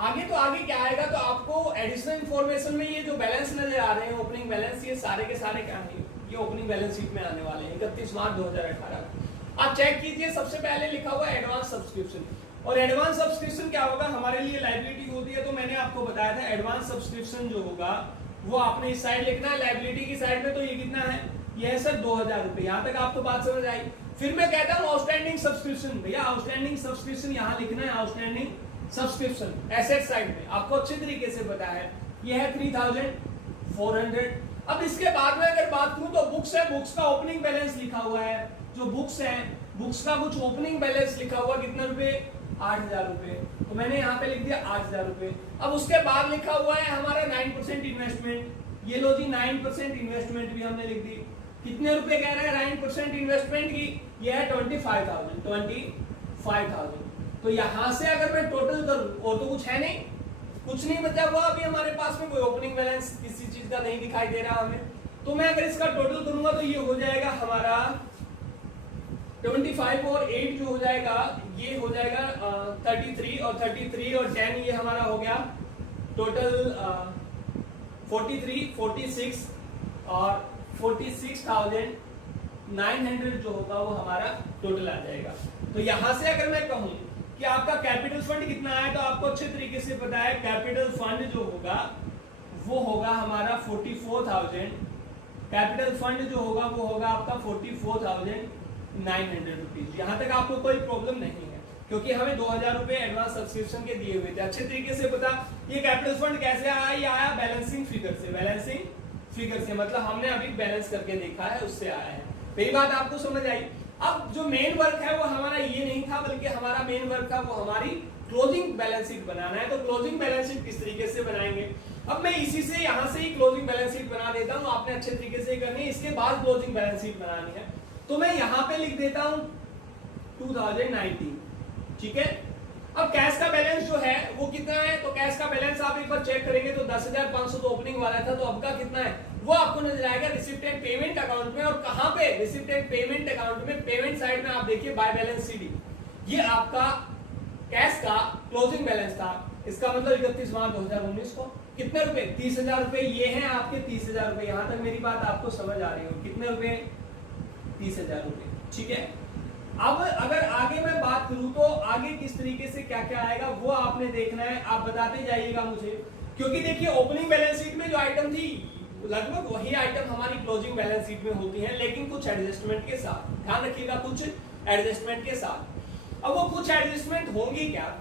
आगे, तो आगे क्या आएगा, तो आपको एडिशनल इंफॉर्मेशन में ये जो बैलेंस नजर आ रहे हैं ओपनिंग बैलेंस, ये सारे के सारे क्या है, ये ओपनिंग बैलेंस शीट में आने वाले हैं 31 मार्च 2018। आप चेक कीजिए, सबसे पहले लिखा हुआ है एडवांस सब्सक्रिप्शन, और एडवांस सब्सक्रिप्शन क्या होगा, हमारे लिए लायबिलिटी होती है। तो मैंने आपको बताया था एडवांस सब्सक्रिप्शन जो होगा वो आपने इस साइड लिखना है, लायबिलिटी की साइड में। तो ये कितना है, ये है सर 2,000 रुपए। यहां तक आपको बात समझ आई। फिर मैं कहता हूं आउटस्टैंडिंग सब्सक्रिप्शन, भैया आउटस्टैंडिंग सब्सक्रिप्शन यहां लिखना है, आउटस्टैंडिंग सब्सक्रिप्शन एसेट साइड में आपको अच्छे तरीके से पता है, ये है 3,400। अब इसके बाद में अगर बात करूं तो बुक्स है, बुक्स का ओपनिंग बैलेंस लिखा हुआ है, जो बुक्स है बुक्स का कुछ ओपनिंग बैलेंस लिखा हुआ कितने रुपए, 8,000 रुपए। तो मैंने यहाँ पे लिख दिया 8,000 रुपए। अब उसके बाद लिखा हुआ है हमारा 9% इन्वेस्टमेंट, ये लो जी 9% इन्वेस्टमेंट भी हमने लिख दी। कितने रुपए कह रहा है 9% इन्वेस्टमेंट की, ये है 25,000। तो यहां से अगर मैं टोटल करूं, और तो कुछ है नहीं, कुछ नहीं बचा हुआ अभी हमारे पास में, कोई ओपनिंग बैलेंस किसी चीज का नहीं दिखाई दे रहा हमें। तो मैं अगर इसका टोटल करूंगा तो ये हो जाएगा हमारा 25 और 8 जो हो जाएगा ये हो जाएगा 33, और 33 और 10 ये हमारा हो गया टोटल 43, 46 और 46,900 जो होगा वो हमारा टोटल आ जाएगा। तो यहां से अगर मैं कहूं कि आपका कैपिटल फंड कितना है, तो आपको अच्छे तरीके से पता है कैपिटल फंड जो होगा वो होगा हमारा 44,000। कैपिटल फंड जो होगा वो होगा आपका 44,900 रुपीज। यहां तक आपको कोई प्रॉब्लम नहीं है, क्योंकि हमें 2,000 रुपए एडवांस सब्सक्रिप्शन के दिए हुए थे। अच्छे तरीके से पता ये कैपिटल फंड कैसे आया, ये आया बैलेंसिंग फिगर से। बैलेंसिंग फिगर से मतलब हमने अभी बैलेंस करके देखा है, उससे आया है। पहली बात आपको समझ आई। अब जो मेन वर्क है वो हमारा ये नहीं था, बल्कि हमारा मेन वर्क था वो हमारी क्लोजिंग बैलेंस शीट बनाना है। तो क्लोजिंग बैलेंस शीट किस तरीके से बनाएंगे, अब मैं इसी से यहां से ही क्लोजिंग बैलेंस शीट बना देता हूं। आपने अच्छे तरीके से करनी है, इसके बाद क्लोजिंग बैलेंस शीट बनानी है। तो मैं यहां पे लिख देता हूं 2019, ठीक है। अब कैश का बैलेंस जो है वो कितना है, तो कैश का बैलेंस आप एक बार चेक करेंगे तो 10,500 तो ओपनिंग वाला था, तो अब का कितना है वो आपको नजर आएगा रिसिप्ट एंड पेमेंट अकाउंट में। और कहां पे, रिसिप्ट एंड पेमेंट अकाउंट में, पेमेंट साइड में आप देखिए बाय बैलेंस सीडी, ये आपका कैश का क्लोजिंग बैलेंस था। इसका मतलब 31 मार्च 2019 को कितने रुपए, 30,000 रुपए। ये हैं आपके 30,000 रुपए। यहां तक मेरी बात आपको समझ आ रही हो, कितने रुपए, 30,000 रुपए, ठीक है। अब अगर आगे मैं बात करूं तो आगे किस तरीके से क्या क्या आएगा वो आपने देखना है, आप बताते जाइएगा मुझे। क्योंकि देखिए ओपनिंग बैलेंस शीट में जो आइटम थी लगभग वही आइटम हमारी क्लोजिंग बैलेंस शीट में होती हैं, लेकिन कुछ एडजस्टमेंट के साथ। ध्यान रखिएगा, कुछ एडजस्टमेंट के साथ। अब वो कुछ एडजस्टमेंट होंगी क्या,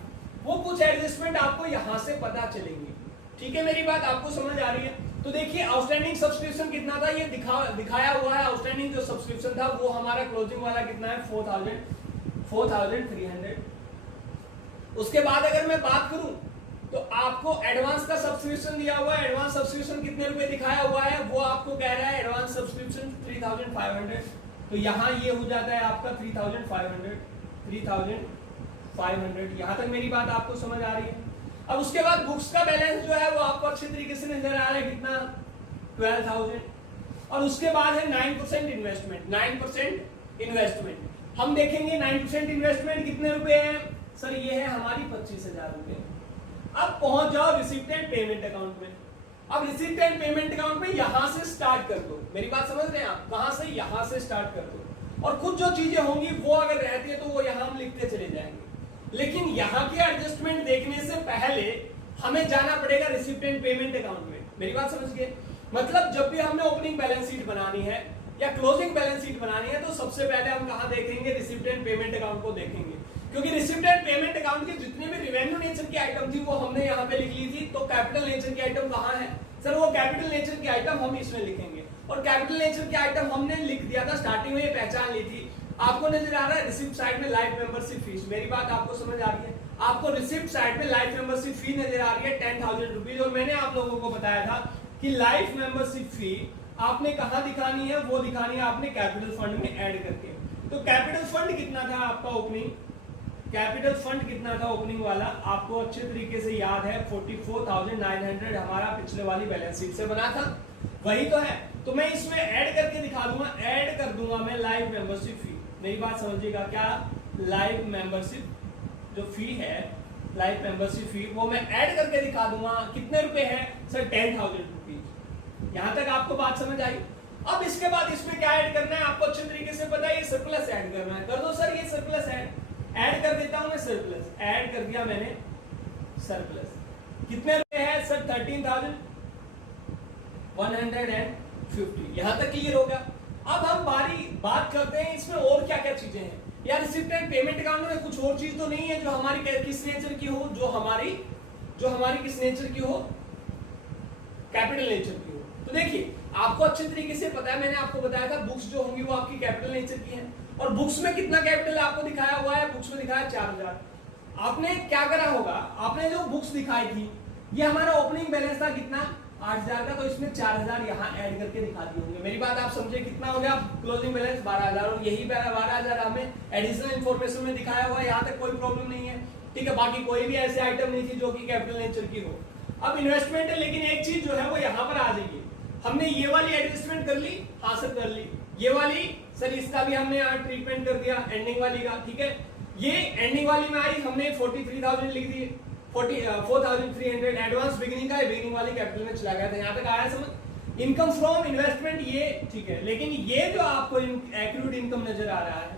वो कुछ एडजस्टमेंट आपको यहां से पता चलेंगे, ठीक है। मेरी बात आपको समझ आ रही है। तो देखिए आउटस्टैंडिंग सब्सक्रिप्शन कितना था, ये दिखाया हुआ है। आउटस्टैंडिंग जो सब्सक्रिप्शन था वो हमारा क्लोजिंग वाला कितना है 4,300। उसके बाद अगर मैं बात करूं तो आपको एडवांस का सब्सक्रिप्शन दिया हुआ है। एडवांस सब्सक्रिप्शन कितने रुपए दिखाया हुआ है, वो आपको कह रहा है एडवांस सब्सक्रिप्शन 3,500। तो यहां ये हो जाता है आपका 3,500। यहां तक मेरी बात आपको समझ आ रही है। अब उसके बाद बुक्स का बैलेंस जो है वो आपको अच्छे तरीके से नजर आ रहा है, कितना 12,000। और उसके बाद है 9% इन्वेस्टमेंट। 9% इन्वेस्टमेंट। हम देखेंगे 9% इन्वेस्टमेंट कितने रुपए है सर, ये है हमारी 25,000 रुपए। अब पहुंच जाओ रिसिप्ट एंड पेमेंट अकाउंट में। अब रिसिप्ट एंड पेमेंट अकाउंट में यहां से स्टार्ट कर दो, मेरी बात समझ रहे हैं आप, कहां से, यहां से स्टार्ट कर दो, और कुछ जो चीजें होंगी वो अगर रहती है तो वो यहां हम लिखते चले जाएंगे। लेकिन यहां के एडजस्टमेंट देखने से पहले हमें जाना पड़ेगा रिसिप्ट एंड पेमेंट अकाउंट में। मेरी बात समझ गए? मतलब जब भी हमने ओपनिंग बैलेंस शीट बनानी है या क्लोजिंग बैलेंस शीट बनानी है तो सबसे पहले हम कहां देखेंगे, रिसिप्ट एंड पेमेंट अकाउंट को देखेंगे, क्योंकि रिसिप्ट एंड पेमेंट अकाउंट की जितने भी रेवेन्यू नेचर की आइटम थी वो हमने यहाँ पे लिख ली थी। तो कैपिटल नेचर की आइटम कहाँ है सर, वो कैपिटल नेचर की आइटम हम इसमें लिखेंगे, और कैपिटल नेचर की आइटम हमने लिख दिया था स्टार्टिंग में, ये पहचान ली थी। आपको नजर आ रहा है रिसिप्ट साइड में लाइफ मेंबरशिप फीस, मेरी बात आपको समझ आ रही है? आपको रिसिप्ट साइड में लाइफ मेंबरशिप फी नजर आ रही है 10,000 रुपीज, और मैंने आप लोगों को बताया था कि लाइफ मेंबरशिप फी आपने कहां दिखानी है, वो दिखानी है आपने कैपिटल फंड में ऐड करके। तो कैपिटल फंड कितना था आपका ओपनिंग, कैपिटल फंड कितना था ओपनिंग वाला, आपको अच्छे तरीके से याद है 44,900 हमारा पिछले वाली बैलेंस शीट से बना था, वही तो है। तो मैं इसमें ऐड करके दिखा दूंगा, ऐड कर दूंगा मैं लाइफ मेंबरशिप फी। मेरी बात समझिएगा, क्या लाइफ मेंबरशिप जो फी है, लाइफ मेंबरशिप फी वो मैं ऐड करके दिखा दूंगा। कितने रुपए है सर, 10,000 रुपीज। यहां तक आपको बात समझ आई? अब इसके बाद इसमें क्या ऐड करना है आपको अच्छे तरीके से पता है, ये सरप्लस ऐड करना है। कर दो सर, ये सरप्लस ऐड कर देता हूं मैं, सरप्लस ऐड कर दिया मैंने, सरप्लस कितने रुपए है सर, 13,150। यहां तक क्लियर होगा? अब हम बात करते हैं इसमें और क्या क्या चीजें हैं यार। रिसिप्ट एंड पेमेंट अकाउंट में कुछ और चीज तो नहीं है जो हमारी किस नेचर की हो, जो हमारी किस नेचर की हो, कैपिटल नेचर की हो। तो देखिए आपको अच्छे तरीके से पता है, मैंने आपको बताया था बुक्स जो होंगी वो आपकी कैपिटल नेचर की हैं, और बुक्स में कितना कैपिटल आपको दिखाया हुआ है, बुक्स में दिखाया 4,000। आपने क्या करा होगा, आपने जो बुक्स दिखाई थी ये हमारा ओपनिंग बैलेंस था कितना, 8,000 का, तो इसमें 4,000 यहाँ ऐड करके दिखा दिए होंगे। मेरी बात आप समझे? कितना हो गया क्लोजिंग बैलेंस 12,000, और यही 12,000 हमें एडिशनल इन्फॉर्मेशन में दिखाया हुआ है, यहाँ तक कोई प्रॉब्लम नहीं है, ठीक है। बाकी कोई भी ऐसे आइटम नहीं थी जो कि कैपिटल नेचर की हो। अब इन्वेस्टमेंट है, लेकिन एक चीज जो है वो यहाँ पर आ जाइए, हमने ये वाली एडजस्टमेंट कर ली, हाँ सर कर ली, ये वाली सर इसका भी हमने यहाँ ट्रीटमेंट कर दिया एंडिंग वाली का, ठीक है। ये एंडिंग वाली में आई, हमने 43,000 लिख दी, 4,300 एडवांस बिगिनिंग का, बिगिनिंग वाली कैपिटल में चला गया था। यहाँ तक आया समझ? इनकम फ्रॉम इन्वेस्टमेंट ये ठीक है, लेकिन ये जो आपको एक्रूड इनकम नजर आ रहा है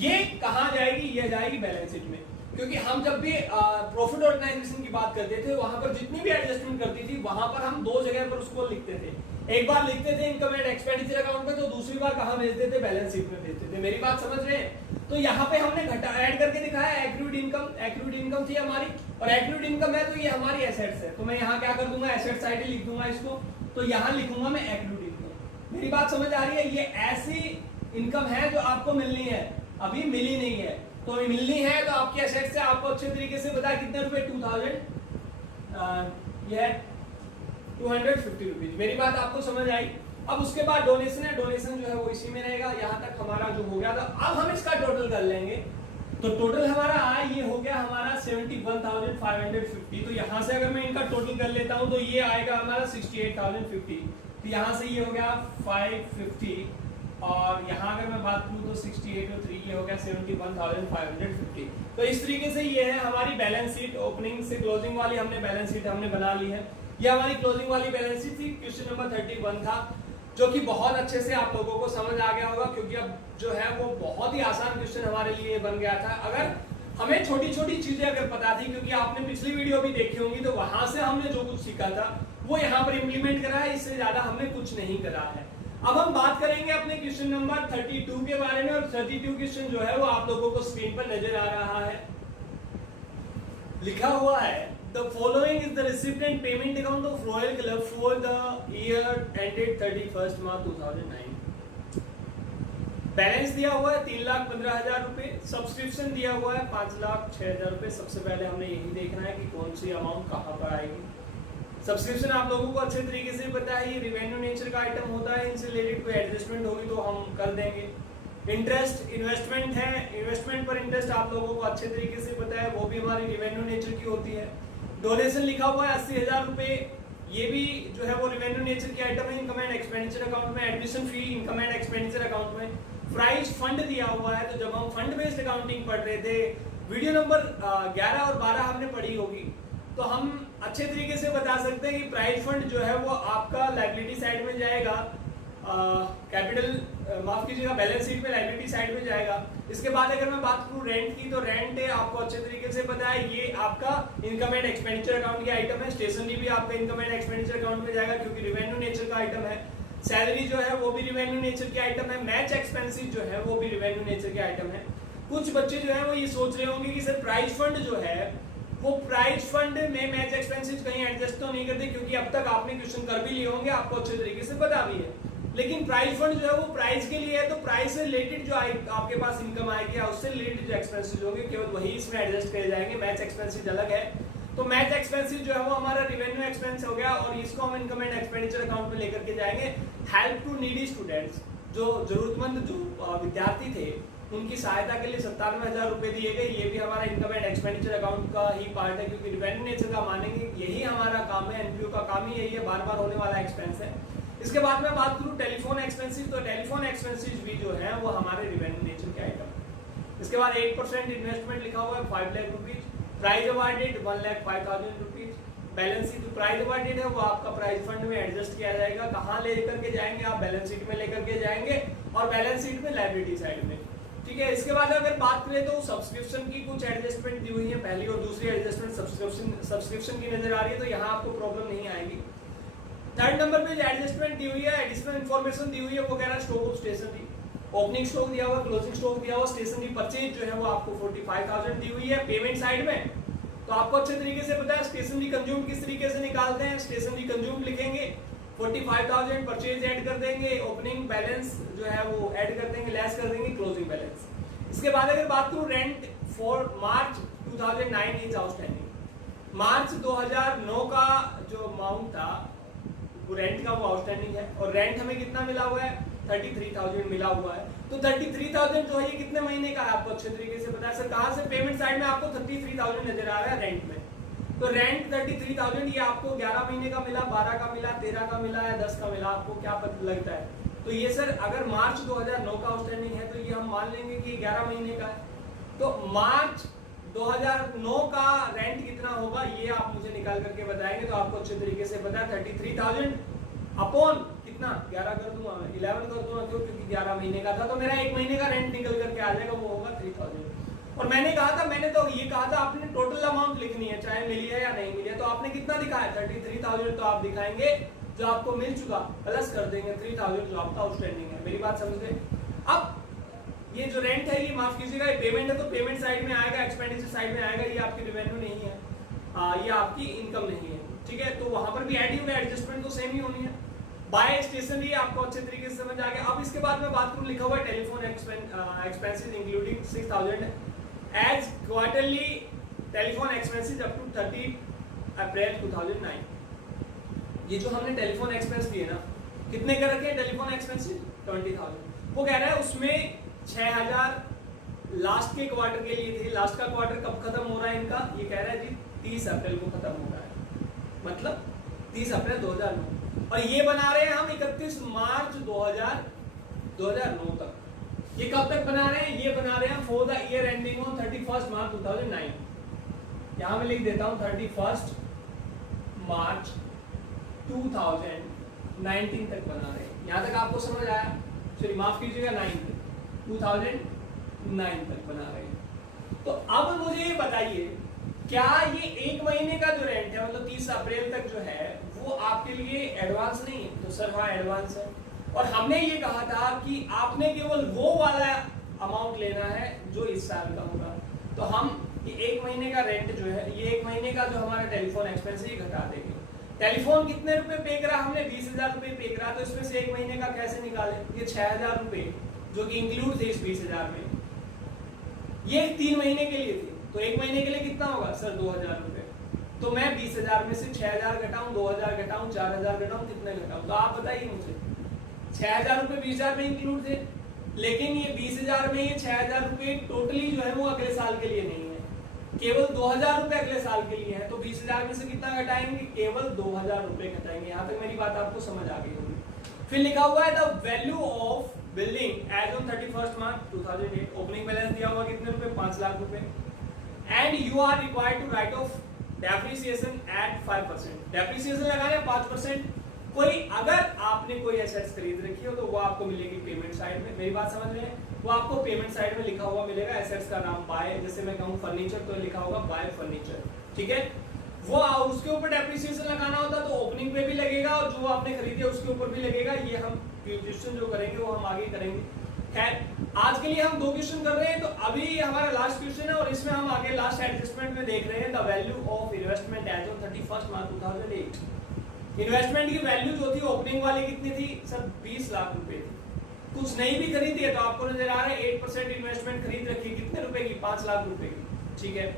ये कहाँ जाएगी, ये जाएगी बैलेंस शीट में, क्योंकि हम जब भी प्रॉफिट ऑर्गेनाइजेशन की बात करते थे वहां पर जितनी भी एडजस्टमेंट करती थी वहां पर हम दो जगह पर उसको लिखते थे। एक बार लिखते थे इनकम एंड एक्सपेंडिचर अकाउंट में, तो दूसरी बार कहां भेजते थे, बैलेंस शीट में भेजते थे। मेरी बात समझ रहे हैं? तो यहाँ पे हमने घटा ऐड करके दिखाया एक्रूड इनकम थी हमारी, और एक्रूड इनकम है तो ये हमारी एसेट्स है, तो मैं यहाँ क्या कर दूंगा, एसेट साइड ही लिख दूंगा इसको, तो यहाँ लिखूंगा मैं एक्रूड इनकम। मेरी बात समझ आ रही है? ये ऐसी इनकम है जो आपको मिलनी है, अभी मिली नहीं है, तो मिलनी है तो आपकी एसेट से आपको अच्छे तरीके से बताया कितने रुपए, 250 रुपीज। मेरी बात आपको समझ आई? अब उसके बाद डोनेशन है, डोनेशन जो है वो इसी में रहेगा। यहाँ तक हमारा जो हो गया था, अब हम इसका टोटल कर लेंगे, तो टोटल हमारा आया, ये हो गया हमारा 71,550। तो यहाँ से अगर मैं इनका टोटल कर लेता हूँ तो ये आएगा हमारा 68,050, तो यहाँ से ये हो गया 550, और यहाँ अगर मैं बात करूँ तो 68 और 3 ये हो गया 71,550। तो इस तरीके से ये है हमारी बैलेंस शीट। ओपनिंग से क्लोजिंग वाली हमने बैलेंस शीट हमने बना ली है। ये हमारी क्लोजिंग वाली बैलेंस शीट थी। क्वेश्चन नंबर 31 था, जो कि बहुत अच्छे से आप लोगों को समझ आ गया होगा, क्योंकि अब जो है वो बहुत ही आसान क्वेश्चन हमारे लिए बन गया था। अगर हमें छोटी छोटी चीजें अगर पता थी, क्योंकि आपने पिछली वीडियो भी देखी होंगी, तो वहां से हमने जो कुछ सीखा था वो यहाँ पर इम्प्लीमेंट करा है, इससे ज्यादा हमने कुछ नहीं करा है। अब हम बात करेंगे अपने क्वेश्चन नंबर 32 के बारे में, और 32 क्वेश्चन जो है वो आप लोगों को स्क्रीन पर नजर आ रहा है। लिखा हुआ है The following is the receipt and payment account of Royal Club for the year ended 31st March 2009। Balance दिया हुआ है 3,15,000 रुपए, सब्सक्रिप्शन दिया हुआ है 5,06,000 रुपए। सबसे पहले हमें यही देखना है कि कौन सी अमाउंट कहाँ पर आएगी। सब्सक्रिप्शन आप लोगों को अच्छे तरीके से पता है, ये रिवेन्यू नेचर का आइटम होता है, इनसे रिलेटेड कोई एडजस्टमेंट होगी तो हम कर देंगे। इंटरेस्ट इन्वेस्टमेंट है, इन्वेस्टमेंट पर इंटरेस्ट आप लोगों को अच्छे तरीके से पता है, वो भी हमारी रिवेन्यू नेचर की होती है। डोनेशन लिखा हुआ है 80,000 रुपए, ये भी जो है वो रिवेन्यू नेचर की आइटम है। इनकम एंड एक्सपेंडिचर अकाउंट में admission fee income and expenditure account में प्राइस फंड दिया हुआ है। तो जब हम फंड बेस्ड अकाउंटिंग पढ़ रहे थे, वीडियो नंबर 11 और 12 हमने पढ़ी होगी, तो हम अच्छे तरीके से बता सकते हैं कि प्राइस फंड जो है वो आपका लायबिलिटी साइड में जाएगा, कैपिटल माफ कीजिएगा बैलेंस शीट में लायबिलिटी साइड में जाएगा। इसके बाद अगर मैं बात करूं रेंट की, तो रेंट आपको अच्छे तरीके से पता है ये आपका इनकम एंड एक्सपेंडिचर अकाउंट की आइटम है। स्टेशनरी भी आपका इनकम एंड एक्सपेंडिचर अकाउंट में जाएगा क्योंकि रिवेन्यू नेचर का आइटम है। सैलरी जो है वो भी रिवेन्यू नेचर की आइटम है। मैच एक्सपेंसिव जो है वो भी रिवेन्यू नेचर के आइटम है। कुछ बच्चे जो है वो ये सोच रहे होंगे कि सर प्राइस फंड जो है वो प्राइस फंड में मैच एक्सपेंसिव कहीं एडजस्ट तो नहीं करते, क्योंकि अब तक आपने क्वेश्चन कर भी लिए होंगे, आपको अच्छे तरीके से पता भी है। लेकिन प्राइस फंड जो है वो प्राइस के लिए है, तो प्राइस से रिलेटेड जो आपके पास इनकम आएगी उससे रिलेटेड जो एक्सपेंसेस होंगे केवल वही इसमें एडजस्ट करे जाएंगे। मैच एक्सपेंसेस अलग है। तो मैच एक्सपेंसेस जो है वो हमारा रिवेन्यू एक्सपेंस हो गया और इसको हम इनकम एंड एक्सपेंडिचर अकाउंट में लेकर के जाएंगे। हेल्प टू नीडी स्टूडेंट्स, जो जरूरतमंद जो विद्यार्थी थे उनकी सहायता के लिए 97,000 रुपए दिए गए। ये भी हमारा इनकम एंड एक्सपेंडिचर अकाउंट का ही पार्ट है, क्योंकि रिवेन्यू नेचर का मानेंगे यही हमारा काम है। एनपीओ का काम ही यही है, बार बार होने वाला एक्सपेंस है। इसके बाद में बात करूं टेलीफोन एक्सपेंसेस, तो टेलीफोन एक्सपेंसेस भी जो है वो हमारे रिवेन्यू नेचर के आइटम है। इसके बाद 8% इन्वेस्टमेंट लिखा हुआ है 5 lakh rupees. Prize awarded 1,05,000 rupees. Balance sheet जो प्राइज अवार्डेड है वो आपका प्राइज फंड में एडजस्ट किया जाएगा। कहाँ लेकर के जाएंगे आप? बैलेंस शीट में लेकर के जाएंगे और बैलेंस शीट में लायबिलिटी साइड में, ठीक है। इसके बाद अगर बात करें तो सब्सक्रिप्शन की कुछ एडजस्टमेंट दी हुई है। पहली और दूसरी एडजस्टमेंट सब्सक्रिप्शन की नजर आ रही है, तो यहाँ आपको प्रॉब्लम नहीं आएगी। थर्ड नंबर पे जो एडजस्टमेंट दी हुई है, एडिशनल इंफॉर्मेशन दी हुई है, वो कह रहा है stock of stationery. Opening stock दिया हुआ, क्लोजिंग स्टॉक दिया हुआ, स्टेशनरी परचेज जो है वो आपको 45,000 दी हुई है। पेमेंट साइड में तो आपको अच्छे तरीके से पता है स्टेशनरी कंज्यूम किस तरीके से निकालते हैं। स्टेशनरी कंज्यूम लिखेंगे, 45,000 परचेज ऐड कर देंगे, ओपनिंग बैलेंस जो है वो ऐड कर देंगे, लेस कर देंगे क्लोजिंग बैलेंस। इसके बाद अगर बात करूं rent for March 2009 is outstanding. March 2009 का जो अमाउंट था वो रेंट का वो आउटस्टैंडिंग है, और रेंट हमें कितना मिला हुआ है? 33,000 मिला हुआ है। तो 33,000 जो है ये कितने महीने का है आपको अच्छे तरीके से पता है। सर कहां से? पेमेंट साइड में आपको 33,000 नजर आ रहा है रेंट में। तो रेंट 33,000 ये आपको 11 महीने का मिला, 12 का मिला, 13 का मिला या 10 का मिला, आपको क्या पता लगता है? तो ये सर अगर मार्च 2009 का आउटस्टैंडिंग है तो ये हम मान लेंगे कि 11 महीने का है। तो मार्च 2009 का रेंट कितना होगा ये आप मुझे निकाल करके बताएंगे, तो आपको अच्छे तरीके से पता है 33,000 अपॉन कितना 11 कर दूंगा, 11 कर दूंगा क्यों? क्योंकि 11 महीने का था, तो मेरा एक महीने का रेंट निकल करके आ जाएगा, वो होगा 3,000। और मैंने कहा था, मैंने तो ये कहा था आपने टोटल अमाउंट लिखनी है, चाहे मिली है या नहीं मिली है। तो आपने कितना दिखाया? 33,000। तो आप दिखाएंगे जो आपको मिल चुका प्लस कर देंगे 3,000 जो आपका आउटस्टैंडिंग है। मेरी बात समझ गए? अब ये जो रेंट है ये माफ कीजिएगा, ये पेमेंट है तो पेमेंट साइड में आएगा, एक्सपेंडिचर साइड में आएगा। ये आपकी रेवेन्यू नहीं है, ये आपकी इनकम नहीं है, ठीक है। तो वहां पर भी ऐड ही होगा, एडजस्टमेंट तो सेम ही होनी है। बाय स्टेशनरी आपको अच्छे तरीके से समझ आ गया। अब इसके बाद में बात करूं, लिखा हुआ है telephone expenses including 6,000 as quarterly telephone expenses up to 30 April 2009। ये जो हमने टेलीफोन एक्सपेंस दिए ना, कितने कर रखे हैं टेलीफोन एक्सपेंसेस? 20,000। वो कह रहा है उसमें 6,000 लास्ट के क्वार्टर के लिए थे। लास्ट का क्वार्टर कब खत्म हो रहा है इनका? ये कह रहा है जी 30 अप्रैल को खत्म हो रहा है, मतलब 30 अप्रैल 2009। और ये बना रहे हैं हम 31 मार्च 2009 तक। ये कब तक बना रहे हैं? ये बना रहे हैं for the year ending on 31 मार्च 2009। यहां मैं लिख देता हूं 31 मार्च 2019 तक बना रहे हैं। यहां तक आपको समझ आया? चलिए माफ कीजिएगा, 2009 तक बना रहे हैं। तो अब मुझे ये बताइए, क्या ये एक महीने का जो रेंट है, मतलब 30 अप्रैल तक जो है, वो आपके लिए एडवांस नहीं है? तो सर हाँ एडवांस है। और हमने ये कहा था कि आपने केवल वो वाला अमाउंट लेना है जो इस साल का होगा। तो हम ये एक महीने का रेंट जो है, ये एक महीने का जो हमारा टेलीफोन एक्सपेंस है ये घटा देंगे। टेलीफोन कितने रुपए पे करा हमने? 20,000 रुपए पे करा। तो इसमें से एक महीने का कैसे निकाले? ये 6,000 रुपए जो कि इंक्लूड थे इस 20,000 में, ये 3 महीने के लिए थे। तो एक महीने के लिए कितना होगा सर? 2,000 रुपए। तो मैं 20,000 में से 6,000 घटाऊं, 2,000 घटाऊं, 4,000 घटाऊं, कितने घटाऊं? तो आप बताइए मुझे। 6,000 रुपए 20,000 में इंक्लूड थे, लेकिन ये 20,000 में ये 6,000 रुपए टोटली जो है वो अगले साल के लिए नहीं है, केवल 2,000 रुपए अगले साल के लिए है। तो 20,000 में से कितना घटाएंगे? केवल 2,000 रुपए घटाएंगे। यहाँ तक मेरी बात आपको समझ आ गई होगी। फिर लिखा हुआ है the value of building as on 31st March 2008, opening balance दिया हुआ कितने रुपए, 5 लाख रुपए, and you are required to write off depreciation at 5%, depreciation लगाना है 5%। कोई अगर आपने कोई एसेट्स खरीद रखी हो तो वो आपको मिलेगी पेमेंट साइड में, मेरी बात समझ रहे हैं, वो आपको पेमेंट साइड में लिखा हुआ मिलेगा, एसेट्स का नाम बाय, जैसे मैं कहूँ फर्नीचर तो लिखा होगा बाय फर्नीचर, ठीक है। वो उसके ऊपर डेप्रिसिएशन लगाना होता तो ओपनिंग पे भी लगेगा और जो आपने खरीदे उसके ऊपर भी लगेगा। ये हम क्वेश्चन जो करेंगे वो हम आगे करेंगे। खैर आज के लिए हम 2 क्वेश्चन कर रहे हैं, तो अभी हमारा लास्ट क्वेश्चन है और इसमें हम आगे लास्ट एडजस्टमेंट में देख रहे हैं the value of investment as on 31st March 2008। Investment की वैल्यू जो थी ओपनिंग वाली कितनी थी सर, 20 लाख रुपए थी। कुछ नहीं भी खरीदी है तो आपको नजर आ रहा है 8% इन्वेस्टमेंट खरीद रखी, कितने रुपए की, 5 लाख रुपए की, ठीक है।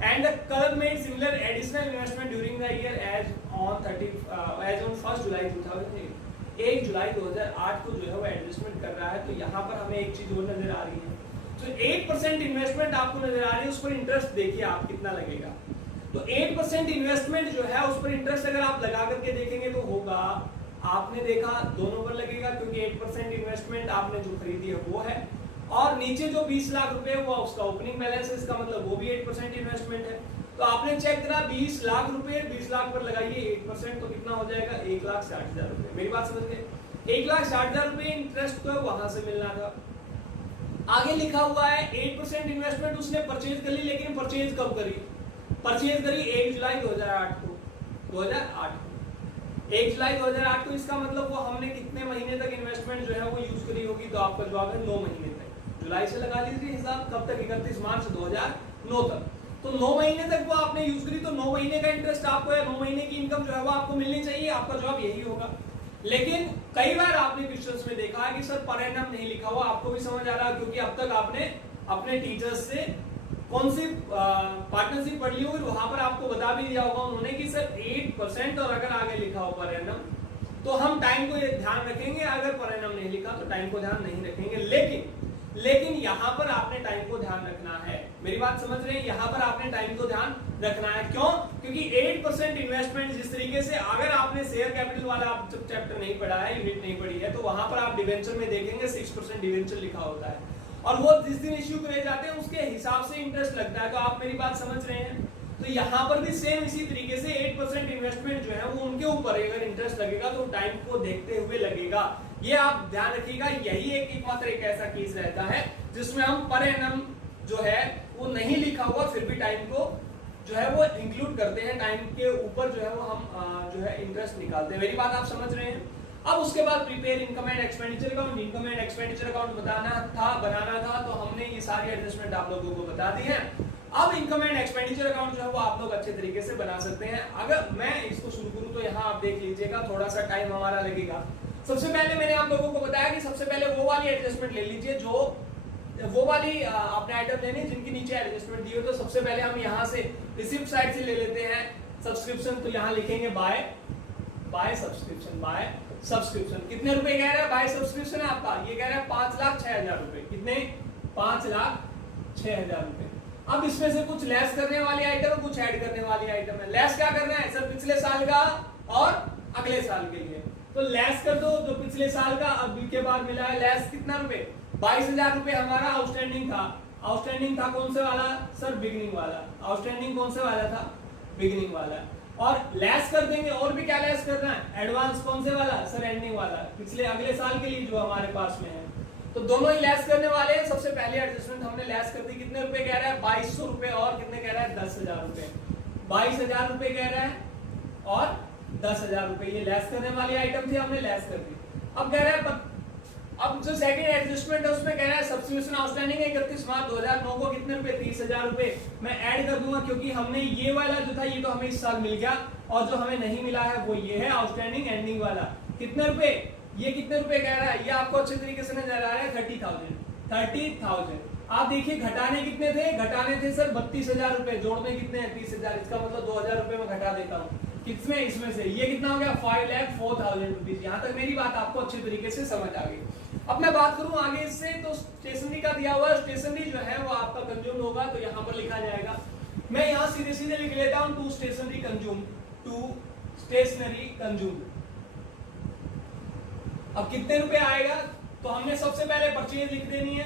And the colour made similar additional investment during the year as on 1 July 2008, 1 July 2008 को जो है वो एडजस्टमेंट कर रहा है। तो यहाँ पर हमें एक चीज और नजर आ रही है, तो 8% इन्वेस्टमेंट आपको नजर आ रही है, उस पर इंटरेस्ट देखिए आप कितना लगेगा। तो 8% इन्वेस्टमेंट जो है उस पर इंटरेस्ट अगर आप लगा करके देखेंगे तो होगा, आपने देखा दोनों पर लगेगा क्योंकि 8% इन्वेस्टमेंट आपने जो खरीदी है वो है, और नीचे जो 20 लाख रुपए वो उसका ओपनिंग बैलेंस है, इसका मतलब वो भी 8% इन्वेस्टमेंट है। तो आपने चेक करा 20 लाख रुपए, 20 लाख पर लगाइए 8% तो कितना हो जाएगा, 1,60,000 रुपए। मेरी बात समझ गए, 1,60,000 रुपए इंटरेस्ट तो वहां से मिलना था। आगे लिखा हुआ है 8% इन्वेस्टमेंट उसने परचेज कर ली, लेकिन परचेज कब करी, परचेज करी 1 जुलाई 2008 को, 1 जुलाई 2008 को। इसका मतलब वो हमने कितने महीने तक इन्वेस्टमेंट जो है वो यूज करी होगी, तो आपका जवाब है 9 महीने तक। जुलाई से लगा लीजिए हिसाब, कब तक, 31 मार्च 2009 तक। तो 9 महीने तक वो आपने यूज करी, तो 9 महीने का इंटरेस्ट आपको या 9 महीने की इनकम जो है वो आपको मिलनी चाहिए, आपका जवाब यही होगा। लेकिन कई बार आपने क्वेश्चंस में देखा है कि सर पर एनम नहीं लिखा हुआ, आपको भी समझ आ रहा है क्योंकि अब तक आपने अपने टीचर्स से कौन सी पार्टनरशिप पढ़ ली होगी, वहां पर आपको बता भी दिया होगा उन्होंने कि सर 8% और अगर आगे लिखा हो पर एनम तो हम टाइम को ये ध्यान रखेंगे, अगर पर एनम नहीं लिखा तो टाइम को ध्यान नहीं रखेंगे। लेकिन यहाँ पर आपने टाइम को ध्यान रखना है, मेरी बात समझ रहे हैं, यहाँ पर आपने टाइम को ध्यान रखना है। क्यों? क्योंकि 8% इन्वेस्टमेंट जिस तरीके से, अगर आपने शेयर कैपिटल वाला आप जब चैप्टर नहीं पढ़ा है, यूनिट नहीं पढ़ी है, तो वहां पर आप डिवेंचर में देखेंगे 6% डिवेंचर लिखा होता है और वो जिस दिन इश्यू करे जाते हैं उसके हिसाब से इंटरेस्ट लगता है। तो आप मेरी बात समझ रहे हैं, तो यहाँ पर भी सेम इसी तरीके से 8% इन्वेस्टमेंट जो है वो उनके ऊपर अगर इंटरेस्ट लगेगा तो टाइम को देखते हुए लगेगा, ये आप ध्यान रखिएगा। यही एकमात्र एक ऐसा केस रहता है जिसमें हम पर एनम जो है वो नहीं लिखा हुआ फिर भी टाइम को जो है वो इंक्लूड करते हैं, टाइम के ऊपर जो है वो हम जो है इंटरेस्ट निकालते हैं। मेरी बात आप समझ रहे हैं। अब उसके बाद prepare income and expenditure account, income and expenditure account बनाना था तो हमने ये सारी एडजस्टमेंट आप लोगों को बता दी है। अब इनकम एंड एक्सपेंडिचर अकाउंट जो है वो आप लोग अच्छे तरीके से बना सकते हैं। अगर मैं इसको शुरू करूं तो यहाँ आप देख लीजिएगा, थोड़ा सा टाइम हमारा लगेगा। सबसे पहले मैंने आप लोगों को बताया कि सबसे पहले वो वाली एडजस्टमेंट ले लीजिए, जो वो वाली आपने आइटम लेनी जिनके नीचे एडजस्टमेंट दी हो। तो सबसे पहले हम यहाँ से रिसिप्ट साइड से ले लेते हैं सब्सक्रिप्शन, तो यहाँ लिखेंगे बाय सब्सक्रिप्शन, बाय सब्सक्रिप्शन। कितने रुपए कह रहा है बाय सब्सक्रिप्शन है आपका, ये कह रहा है 5,06,000 रुपए। कितने? 5,06,000 रुपए। अब इसमें से कुछ लेस करने वाली आइटम है, कुछ ऐड करने वाली आइटम है। लेस क्या करना है सर? पिछले साल का और अगले साल के लिए, तो लेस कर दो जो पिछले साल का अभी के बाद मिला है। लेस कितना रुपए? 22,000 रुपए हमारा आउटस्टैंडिंग था। आउटस्टैंडिंग था कौन से वाला सर? बिगिनिंग वाला। आउटस्टैंडिंग कौन से वाला था? बिगिनिंग वाला। और लेस कर देंगे, और भी क्या लेस करना है? एडवांस कौन से वाला सर? एंडिंग वाला, पिछले अगले साल के लिए जो हमारे पास में है। तो दोनों ही लेस करने वाले हैं। सबसे पहले एडजस्टमेंट हमने लेस कर दी। कितने रुपए कह रहा है? 2,200 रुपए। और कितने कह रहा है? 10,000 रुपए। 22,000 रुपए कह रहा है और 10,000 रुपए। ये लेस करने वाली आइटम थी, हमने लेस कर दी। अब कह रहा है अब जो सेकंड एडजस्टमेंट है उसमें कह रहा है सब्स्टिट्यूशन आउटस्टैंडिंग 31 मार्च 2009 को कितने रुपए? 30,000 रुपए। मैं ऐड कर दूंगा क्योंकि हमने ये वाला जो था ये तो हमें इस साल मिल गया, और जो हमें नहीं मिला है वो ये है आउटस्टैंडिंग एंडिंग वाला। कितने रुपए? ये कितने रुपए कह रहा है? ये आपको अच्छे तरीके से नजर आ रहा है। 30,000। आप देखिए घटाने कितने थे? घटाने थे सर 32,000 रुपए। जोड़ने कितने हैं? 30,000। इसका मतलब 2,000 रुपए में घटा देता हूँ। किसमें? इसमें से। ये कितना हो गया? 5,04,000 रुपीज। यहाँ तक मेरी बात आपको अच्छे तरीके से समझ आ गई। अब मैं बात करूं आगे इससे, तो स्टेशनरी का दिया हुआ है। स्टेशनरी जो है वो आपका कंज्यूम होगा, तो यहाँ पर लिखा जाएगा। मैं यहाँ सीधे सीधे लिख लेता हूं टू स्टेशनरी कंज्यूम। अब कितने रुपए आएगा? तो हमने सबसे पहले परचेज लिख देनी है,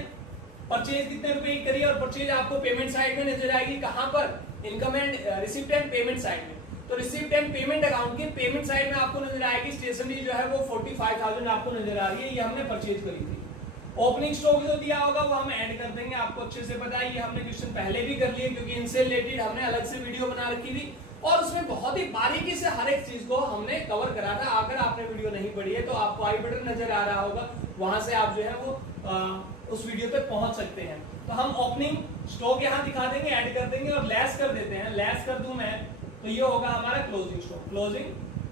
परचेज कितने रुपए की करी और परचेज आपको पेमेंट साइड में नजर आएगी, कहां पर, income and receipt and payment side में। तो रिसिप्ट एंड पेमेंट अकाउंट की पेमेंट साइड में आपको नजर आएगी स्टेशनरी जो है वो 45,000 आपको नजर आ रही है, ये हमने परचेज करी थी। ओपनिंग स्टॉक जो दिया होगा वो हम ऐड कर देंगे, आपको अच्छे से पता है, ये हमने क्वेश्चन पहले भी कर लिए क्योंकि इनसे रिलेटेड हमने अलग से वीडियो बना रखी थी और उसमें बहुत ही बारीकी से हर एक चीज को हमने कवर करा था। अगर आपने वीडियो नहीं पढ़ी है तो आपको आई बटन नजर आ रहा होगा, वहां से आप जो है वो उस वीडियो पे पहुंच सकते हैं। तो हम ओपनिंग स्टॉक यहाँ दिखा देंगे, ऐड कर देंगे और लेस कर देते हैं, लेस कर दूं मैं तो ये होगा हमारा क्लोजिंग स्टॉक, क्लोजिंग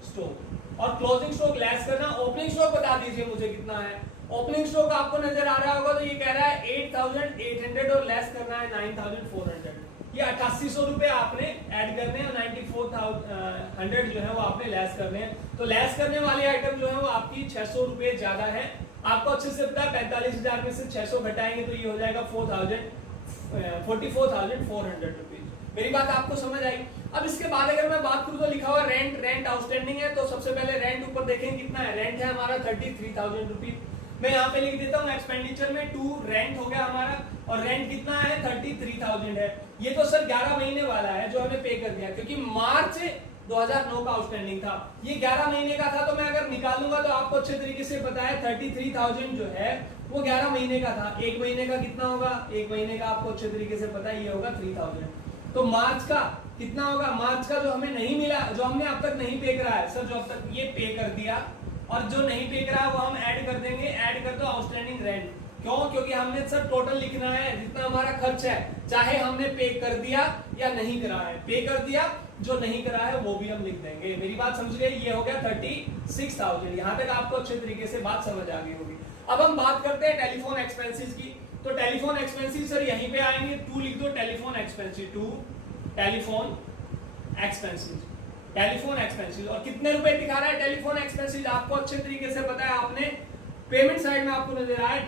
स्टॉक। और क्लोजिंग स्टॉक लेस करना, ओपनिंग स्टॉक बता दीजिए मुझे कितना है। ओपनिंग स्टॉक आपको नजर आ रहा होगा तो ये कह रहा है 8,800 और लेस करना है 9,400, ये 8800 रुपए आपने ऐड करने हैं और 94,100 जो है वो आपने लेस करने हैं। तो लेस करने वाली आइटम जो है वो आपकी 600 रुपए ज्यादा है, आपको अच्छे से पता है 45,000 में से 600 घटाएंगे तो ये हो जाएगा 44,400 रुपीज। मेरी बात आपको समझ आई। अब इसके बाद अगर मैं बात करूं तो लिखा हुआ रेंट, रेंट आउटस्टैंडिंग है, तो सबसे पहले रेंट ऊपर देखें कितना है, रेंट है हमारा 33,000 रुपीज। मैं यहाँ पे लिख देता हूँ एक्सपेंडिचर में 2 रेंट हो गया हमारा, और रेंट कितना है 33,000 है। ये तो सर 11 महीने वाला है जो हमें पे कर दिया, क्योंकि मार्च 2009 का आउटस्टैंडिंग था, ये 11 महीने का था। तो मैं अगर निकालूंगा तो आपको अच्छे तरीके से पता है 33,000 जो है वो 11 महीने का था। एक महीने का कितना होगा, एक महीने का आपको अच्छे तरीके से पता है ये होगा 3,000। तो मार्च का कितना होगा, मार्च का जो हमें नहीं मिला, जो हमने अब तक नहीं पे करा है सर, जो अब तक ये पे कर दिया और जो नहीं पे करा वो हम ऐड कर देंगे, ऐड कर दो आउटस्टैंडिंग रेंट। क्यों, क्योंकि हमने सर टोटल लिखना है जितना हमारा खर्च है, चाहे हमने पे कर दिया या नहीं करा है। पे कर दिया, जो नहीं करा है वो भी हम लिख देंगे। मेरी बात समझ गए, ये हो गया 36,000। यहाँ तक आपको अच्छे तरीके से बात समझ आ गई होगी। अब हम बात करते हैं टेलीफोन एक्सपेंसेस की। तो टेलीफोन एक्सपेंसेस सर यहीं पे आएंगे, 2 लिख दो, telephone expenses 2, telephone expenses, telephone expenses. और कितने रुपए दिखा रहा है टेलीफोन एक्सपेंसेस, आपको अच्छे तरीके से पता है, आपने पेमेंट साइड में आपको नजर आया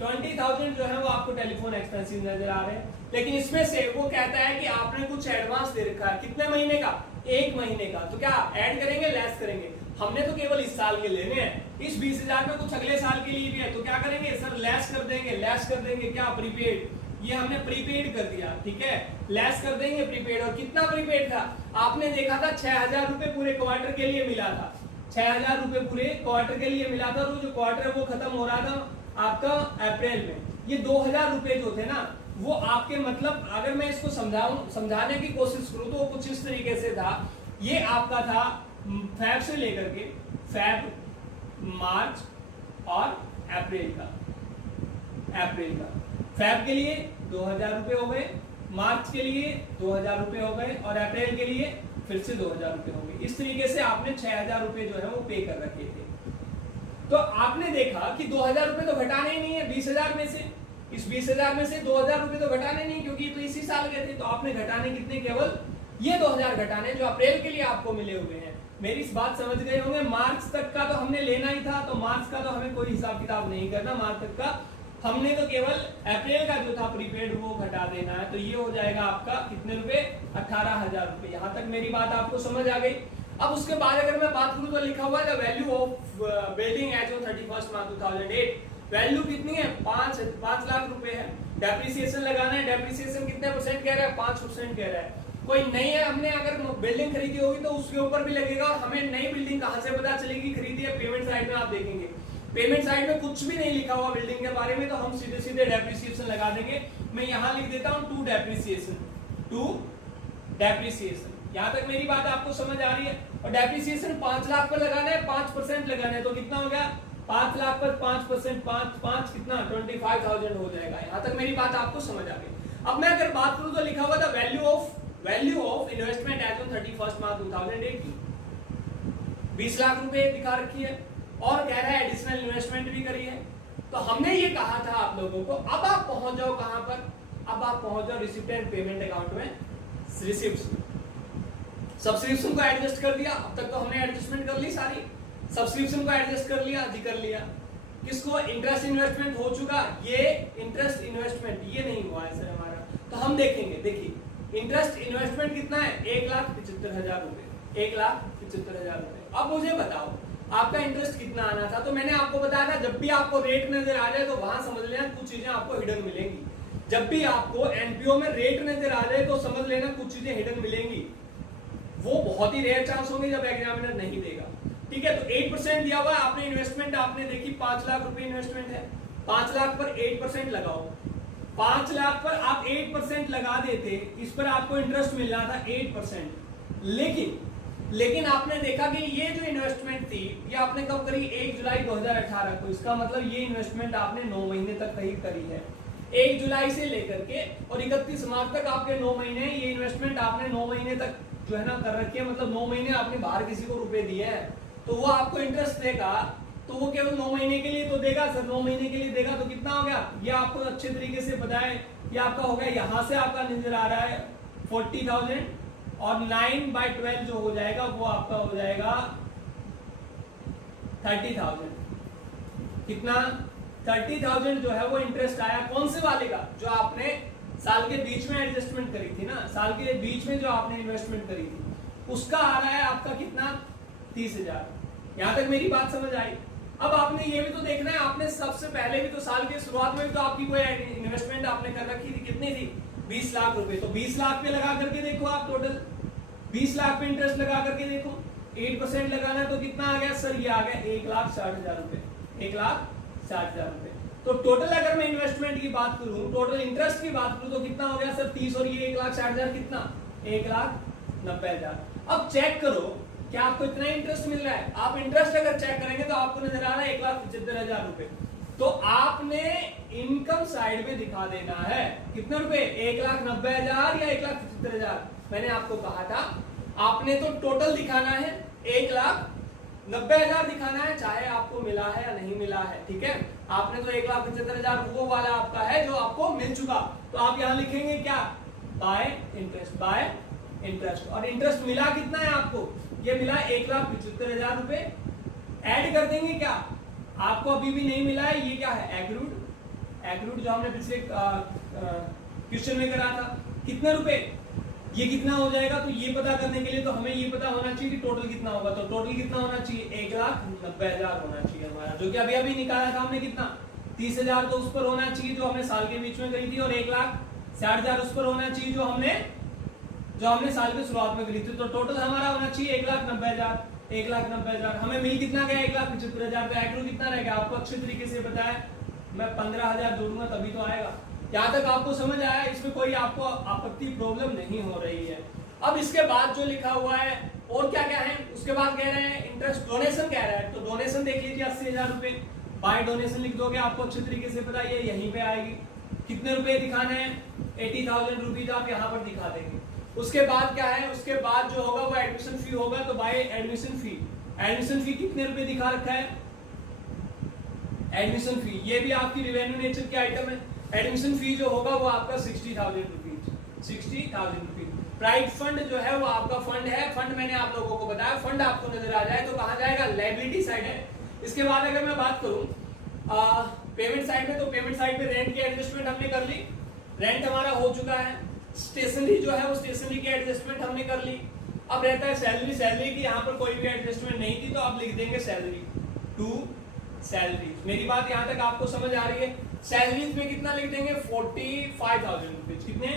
20,000 जो है वो आपको टेलीफोन एक्सपेंसेस नजर आ रहे हैं। लेकिन इसमें से वो कहता है कि आपने कुछ एडवांस दे रखा है, कितने महीने का, 1 महीने का। तो क्या ऐड करेंगे, लेस करेंगे, हमने तो केवल इस साल के लेने हैं। इस 20,000 में कुछ अगले साल के लिए भी है, तो क्या करेंगे सर, लेस कर देंगे। लेस कर देंगे क्या, प्रीपेड, ये हमने प्रीपेड कर दिया, ठीक है, लेस कर देंगे प्रीपेड। और कितना प्रीपेड था, आपने देखा था 6,000 रुपए पूरे क्वार्टर के लिए मिला था, 6,000 रुपए पूरे क्वार्टर के लिए मिला था। और जो क्वार्टर है वो खत्म हो रहा था आपका अप्रैल में। ये 2,000 रुपए जो थे ना वो आपके, मतलब अगर मैं इसको समझाने की कोशिश करूं तो वो कुछ इस तरीके से था। ये आपका था फैब से लेकर के फैब, मार्च और अप्रैल का, फैब के लिए 2,000 रुपए हो गए, मार्च के लिए 2,000 रुपए हो गए और अप्रैल के लिए फिर से 2,000 रुपए हो गए। इस तरीके से आपने 6,000 रुपए जो है वो पे कर रखे थे। तो आपने देखा कि 2,000 रुपए तो घटाने ही नहीं है 20,000 में से, इस 20,000 में से 2,000 रुपए तो घटाने नहीं, क्योंकि तो इसी साल के थे। तो आपने घटाने कितने, केवल ये 2,000 घटाने जो अप्रैल के लिए आपको मिले हुए हैं। मेरी इस बात समझ गए होंगे। मार्च तक का तो हमने लेना ही था, तो मार्च का तो हमें कोई हिसाब किताब नहीं करना, मार्च तक का हमने तो केवल अप्रैल का जो था प्रीपेड वो घटा देना है। तो ये हो जाएगा आपका कितने रुपए, 18,000 रुपए। यहाँ तक मेरी बात आपको समझ आ गई। अब उसके बाद अगर मैं बात करूं तो लिखा हुआ है value of building as on 31 March 2008, value कितनी है, 5 लाख रुपए है। डेप्रिसिएशन लगाना है, डेप्रिसिएशन कितने परसेंट कह रहा है, 5% कह रहा है। कोई नई है, हमने अगर बिल्डिंग खरीदी होगी तो उसके ऊपर भी लगेगा। और हमें नई बिल्डिंग कहां से पता चलेगी खरीदी है, पेमेंट साइड में आप देखेंगे, पेमेंट साइड में कुछ भी नहीं लिखा हुआ बिल्डिंग के बारे में, तो हम सीधे सीधे डेप्रिसिएशन लगा देंगे। मैं यहाँ लिख देता हूँ 2 डेप्रिसिएशन। यहाँ तक मेरी बात आपको समझ आ रही है। और डेप्रिसिएशन 5 लाख पर लगाना है, 5% लगाना है, तो कितना हो गया, 5 लाख पर 5%, 5 कितना, 25,000 हो जाएगा। यहाँ तक मेरी बात आपको समझ आ गई। अब मैं अगर बात करूँ तो लिखा हुआ था value of investment as on 31 March 2008 की 20 लाख रुपए दिखा रखी है और कह रहा है एडिशनल इन्वेस्टमेंट भी करी है। तो हमने ये कहा था आप लोगों को, अब आप पहुंच जाओ कहां पर, अब आप पहुंच जाओ रिसिप्ट एंड पेमेंट अकाउंट में, रिसिप्ट्स में। सब्सक्रिप्शन को एडजस्ट कर दिया, अब तक तो हमने एडजस्टमेंट कर ली सारी, सब्सक्रिप्शन को एडजस्ट कर लिया जी, कर लिया। किसको, इंटरेस्ट इन्वेस्टमेंट हो चुका, ये इंटरेस्ट इन्वेस्टमेंट ये नहीं हुआ है सर हमारा। तो हम देखेंगे, देखिए इंटरेस्ट इन्वेस्टमेंट कितना है, 1,75,000 रुपए, 1,75,000 रुपए। अब मुझे बताओ, आपका इंटरेस्ट कितना आना था। तो मैंने आपको बताया था जब भी आपको रेट नजर आ जाए तो वहां समझ लेना कुछ चीजें आपको हिडन मिलेंगी। जब भी आपको एनपीओ में रेट नजर आ जाए तो समझ लेना कुछ चीजें हिडन मिलेंगी। वो बहुत ही रेयर चांस होंगे जब एग्जामिनर नहीं देगा। ठीक है, तो 8% दिया हुआ है आपने। इन्वेस्टमेंट आपने देखी 5 लाख रुपए इन्वेस्टमेंट है। 5 लाख पर 8% लगाओ। 5 लाख पर आप 8% लगा देते, इस पर आपको इंटरेस्ट मिल रहा था 8%। लेकिन आपने देखा कि ये जो इन्वेस्टमेंट थी ये आपने कब करी? 1 जुलाई 2018 को। इसका मतलब ये इन्वेस्टमेंट आपने 9 महीने तक करी है। 1 जुलाई से लेकर के और 31 मार्च तक आपके 9 महीने। ये इन्वेस्टमेंट आपने 9 महीने तक जो है ना कर रखी है, मतलब 9 महीने आपने बाहर किसी को रुपए दिए हैं तो वो आपको इंटरेस्ट देगा। तो वो केवल 9 महीने के लिए तो देगा सर, 9 महीने के लिए देगा तो कितना हो गया? ये आपको अच्छे तरीके से बताएं। ये आपका हो गया, यहां से आपका नजर आ रहा है 40,000 और 9/12 जो हो जाएगा वो आपका हो जाएगा 30,000। कितना? 30,000 जो है वो इंटरेस्ट आया। कौन से वाले का? जो आपने साल के बीच में एडजस्टमेंट करी थी ना, साल के बीच में जो आपने इन्वेस्टमेंट करी थी उसका आ रहा है आपका कितना? 30,000। यहां तक मेरी बात समझ आई? अब आपने ये भी तो देखना है, आपने सबसे पहले भी तो साल की शुरुआत में भी तो आपकी कोई इन्वेस्टमेंट आपने कर रखी थी। कितनी थी? 20 लाख रुपए। तो 20 लाख पे लगा करके देखो आप, टोटल 20 लाख पे इंटरेस्ट लगा करके देखो। 8% लगाना तो कितना आ गया सर? ये आ गया 1,60,000 रुपए। 1,60,000 रुपए। तो टोटल अगर मैं इन्वेस्टमेंट की बात करूं, टोटल इंटरेस्ट की बात करूं तो कितना हो गया सर? 30 और ये 1,60,000 कितना? 1,90,000। अब चेक करो क्या आपको इतना इंटरेस्ट मिल रहा है? आप इंटरेस्ट अगर चेक करेंगे तो आपको नजर आ रहा है 1,75,000 रुपए। तो आपने इनकम साइड में दिखा देना है कितने रुपए? 1,90,000 या 1,75,000। मैंने आपको कहा था आपने तो टोटल दिखाना है, 1,90,000 दिखाना है, चाहे आपको मिला है या नहीं मिला है। ठीक है, आपने तो 1,75,000 वो वाला आपका है जो आपको मिल चुका। तो आप यहां लिखेंगे क्या? Bye interest, bye interest. और इंटरेस्ट मिला कितना है आपको? ये मिला 1,75,000 रुपए। ऐड कर देंगे क्या? आपको अभी भी नहीं मिला है, ये क्या है? एक्रूड। एक्रूड जो हमने पिछले क्वेश्चन में करा था। कितने रुपए? ये कितना हो जाएगा? तो ये पता करने के लिए तो हमें ये पता होना चाहिए कि टोटल कितना होगा। तो टोटल कितना होना चाहिए? 1,90,000 होना चाहिए हमारा, जो कि अभी अभी निकाला था हमने। कितना? 30,000 तो उस पर होना चाहिए जो हमने साल के बीच में करी थी, और 1,60,000 उस पर होना चाहिए जो हमने साल की शुरुआत में करी थी। तो टोटल हमारा होना चाहिए 1,90,000। 1,90,000 हमें मिल कितना गया? 1,75,000। तो एक्रू कितना रह गया? आपको अच्छे तरीके से बताया, मैं 15,000 जोड़ूंगा तभी तो आएगा। यहाँ तक आपको समझ आया? इसमें कोई आपको आपत्ति प्रॉब्लम नहीं हो रही है। अब इसके बाद जो लिखा हुआ है और क्या क्या है, उसके बाद कह रहे हैं इंटरेस्ट डोनेशन कह रहा है। तो डोनेशन देख लीजिए 80,000 रुपए। बाय डोनेशन लिख दोगे, आपको अच्छे तरीके से पता है यहीं पे आएगी। कितने रुपए दिखाना है? 80,000 रुपीज आप यहाँ पर दिखा देंगे। उसके बाद क्या है? उसके बाद जो होगा वो एडमिशन फी होगा। तो by admission fee, admission fee कितने रुपए दिखा रखा है? एडमिशन फी ये भी आपकी रेवेन्यू नेचर के आइटम है। एडमिशन फी जो होगा वो आपका 60,000 रुपीज। 60,000 रुपीज। प्राइड फंड जो है वो आपका फंड है। फंड मैंने आप लोगों को बताया, फंड आपको नजर आ जाए तो कहां जाएगा? लायबिलिटी साइड है। इसके बाद अगर मैं बात करूं पेमेंट साइड में, तो पेमेंट साइड में रेंट की एडजस्टमेंट हमने कर ली। रेंट हमारा हो चुका है। स्टेशनरी जो है वो स्टेशनरी की एडजस्टमेंट हमने कर ली। अब रहता है सैलरी। सैलरी की यहाँ पर कोई भी एडजस्टमेंट नहीं थी तो आप लिख देंगे सैलरी टू सैलरी। मेरी बात यहाँ तक आपको समझ आ रही है? सैलरीज में कितना लिख देंगे? 45,000 रुपीज। कितने?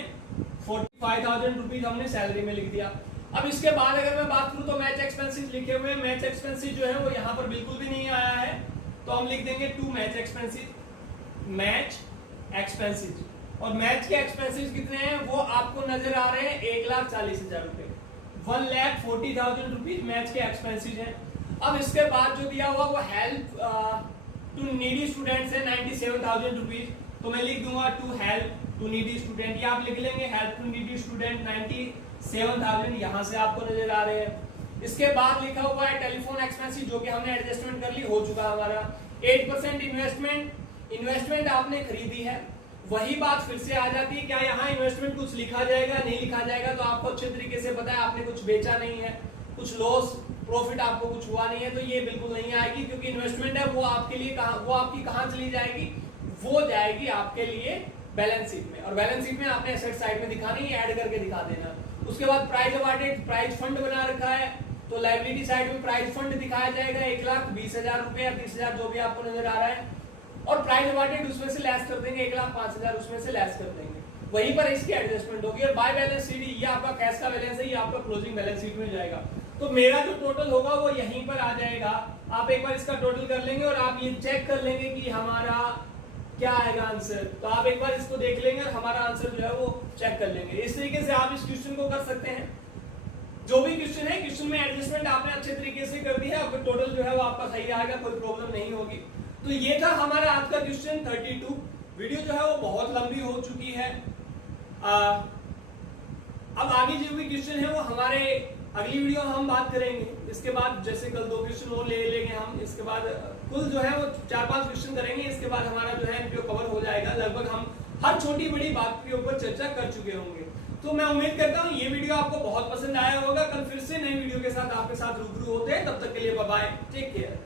45,000 रुपीज हमने सैलरी में लिख दिया। अब इसके बाद अगर मैं बात करूं तो मैच एक्सपेंसेस लिखे हुए हैं। मैच एक्सपेंसेस जो है वो यहाँ पर बिल्कुल भी नहीं आया है, तो हम लिख देंगे to match expenses. Match expenses, और मैच के एक्सपेंसेस कितने हैं वो आपको नजर आ रहे हैं 1,40,000 रुपए। 1,40,000 रुपीज मैच के एक्सपेंसेस हैं। अब इसके बाद जो दिया हुआ वो हेल्प टू नीडी स्टूडेंट्स है 97,000 रुपीज। तो मैं लिख दूंगा to help to needy student, या आप लिख लेंगे हेल्प टू नीडी स्टूडेंट 97,000 यहां से आपको नजर आ रहे हैं। इसके बाद लिखा हुआ है टेलीफोन एक्सपेंसेस, जो कि हमने एडजस्टमेंट कर ली, हो चुका हमारा। 8% इन्वेस्टमेंट आपने खरीदी है। वही बात फिर से आ जाती है, क्या यहाँ इन्वेस्टमेंट कुछ लिखा जाएगा? नहीं लिखा जाएगा। तो आपको अच्छे तरीके से पता है आपने कुछ बेचा नहीं है, कुछ लॉस प्रॉफिट आपको कुछ हुआ नहीं है, तो ये बिल्कुल नहीं आएगी, क्योंकि इन्वेस्टमेंट है वो आपके लिए वो आपकी कहाँ चली जाएगी? वो जाएगी आपके लिए बैलेंस शीट में, और बैलेंस शीट में आपने एसेट साइड में दिखानी है, ऐड करके दिखा देना। उसके बाद प्राइज अवार्डेड, प्राइज फंड बना रखा है। तो लायबिलिटी साइड में प्राइज फंड दिखाया जाएगा 1,20,000 रुपए या 30,000 जो भी आपको नजर आ रहा है, और प्राइज अवार्डेड उसमें से लेस कर देंगे 1,05,000 उसमें से लेस कर देंगे, वहीं पर इसकी एडजस्टमेंट होगी। और बाय बैलेंस शीट ये आपका कैश का बैलेंस है, ये आपका क्लोजिंग बैलेंस शीट में जाएगा। तो मेरा जो टोटल होगा वो यहीं पर आ जाएगा। आप एक बार इसका टोटल कर लेंगे और आप ये चेक कर लेंगे कि हमारा क्या आएगा आंसर। तो आप एक बार इसको देख लेंगे और हमारा आंसर जो है वो चेक कर लेंगे। इस तरीके से आप इस क्वेश्चन को कर सकते हैं। जो भी क्वेश्चन है, क्वेश्चन में एडजस्टमेंट आपने अच्छे तरीके से कर दी है, आपका टोटल जो है वो आपका सही आएगा, कोई प्रॉब्लम नहीं होगी। तो ये था हमारा आज का क्वेश्चन 32। वीडियो जो है वो बहुत लंबी हो चुकी है। अब आगे जो भी क्वेश्चन है वो हमारे अगली वीडियो में हम बात करेंगे। इसके बाद जैसे कल 2 क्वेश्चन और ले लेंगे हम, इसके बाद कुल जो है वो 4-5 क्वेश्चन करेंगे। इसके बाद हमारा जो है एनपीओ कवर हो जाएगा। लगभग हम हर छोटी बड़ी बात के ऊपर चर्चा कर चुके होंगे। तो मैं उम्मीद करता हूँ ये वीडियो आपको बहुत पसंद आया होगा। कल फिर से नई वीडियो के साथ आपके साथ रूबरू होते हैं। तब तक के लिए बाय बाय, टेक केयर।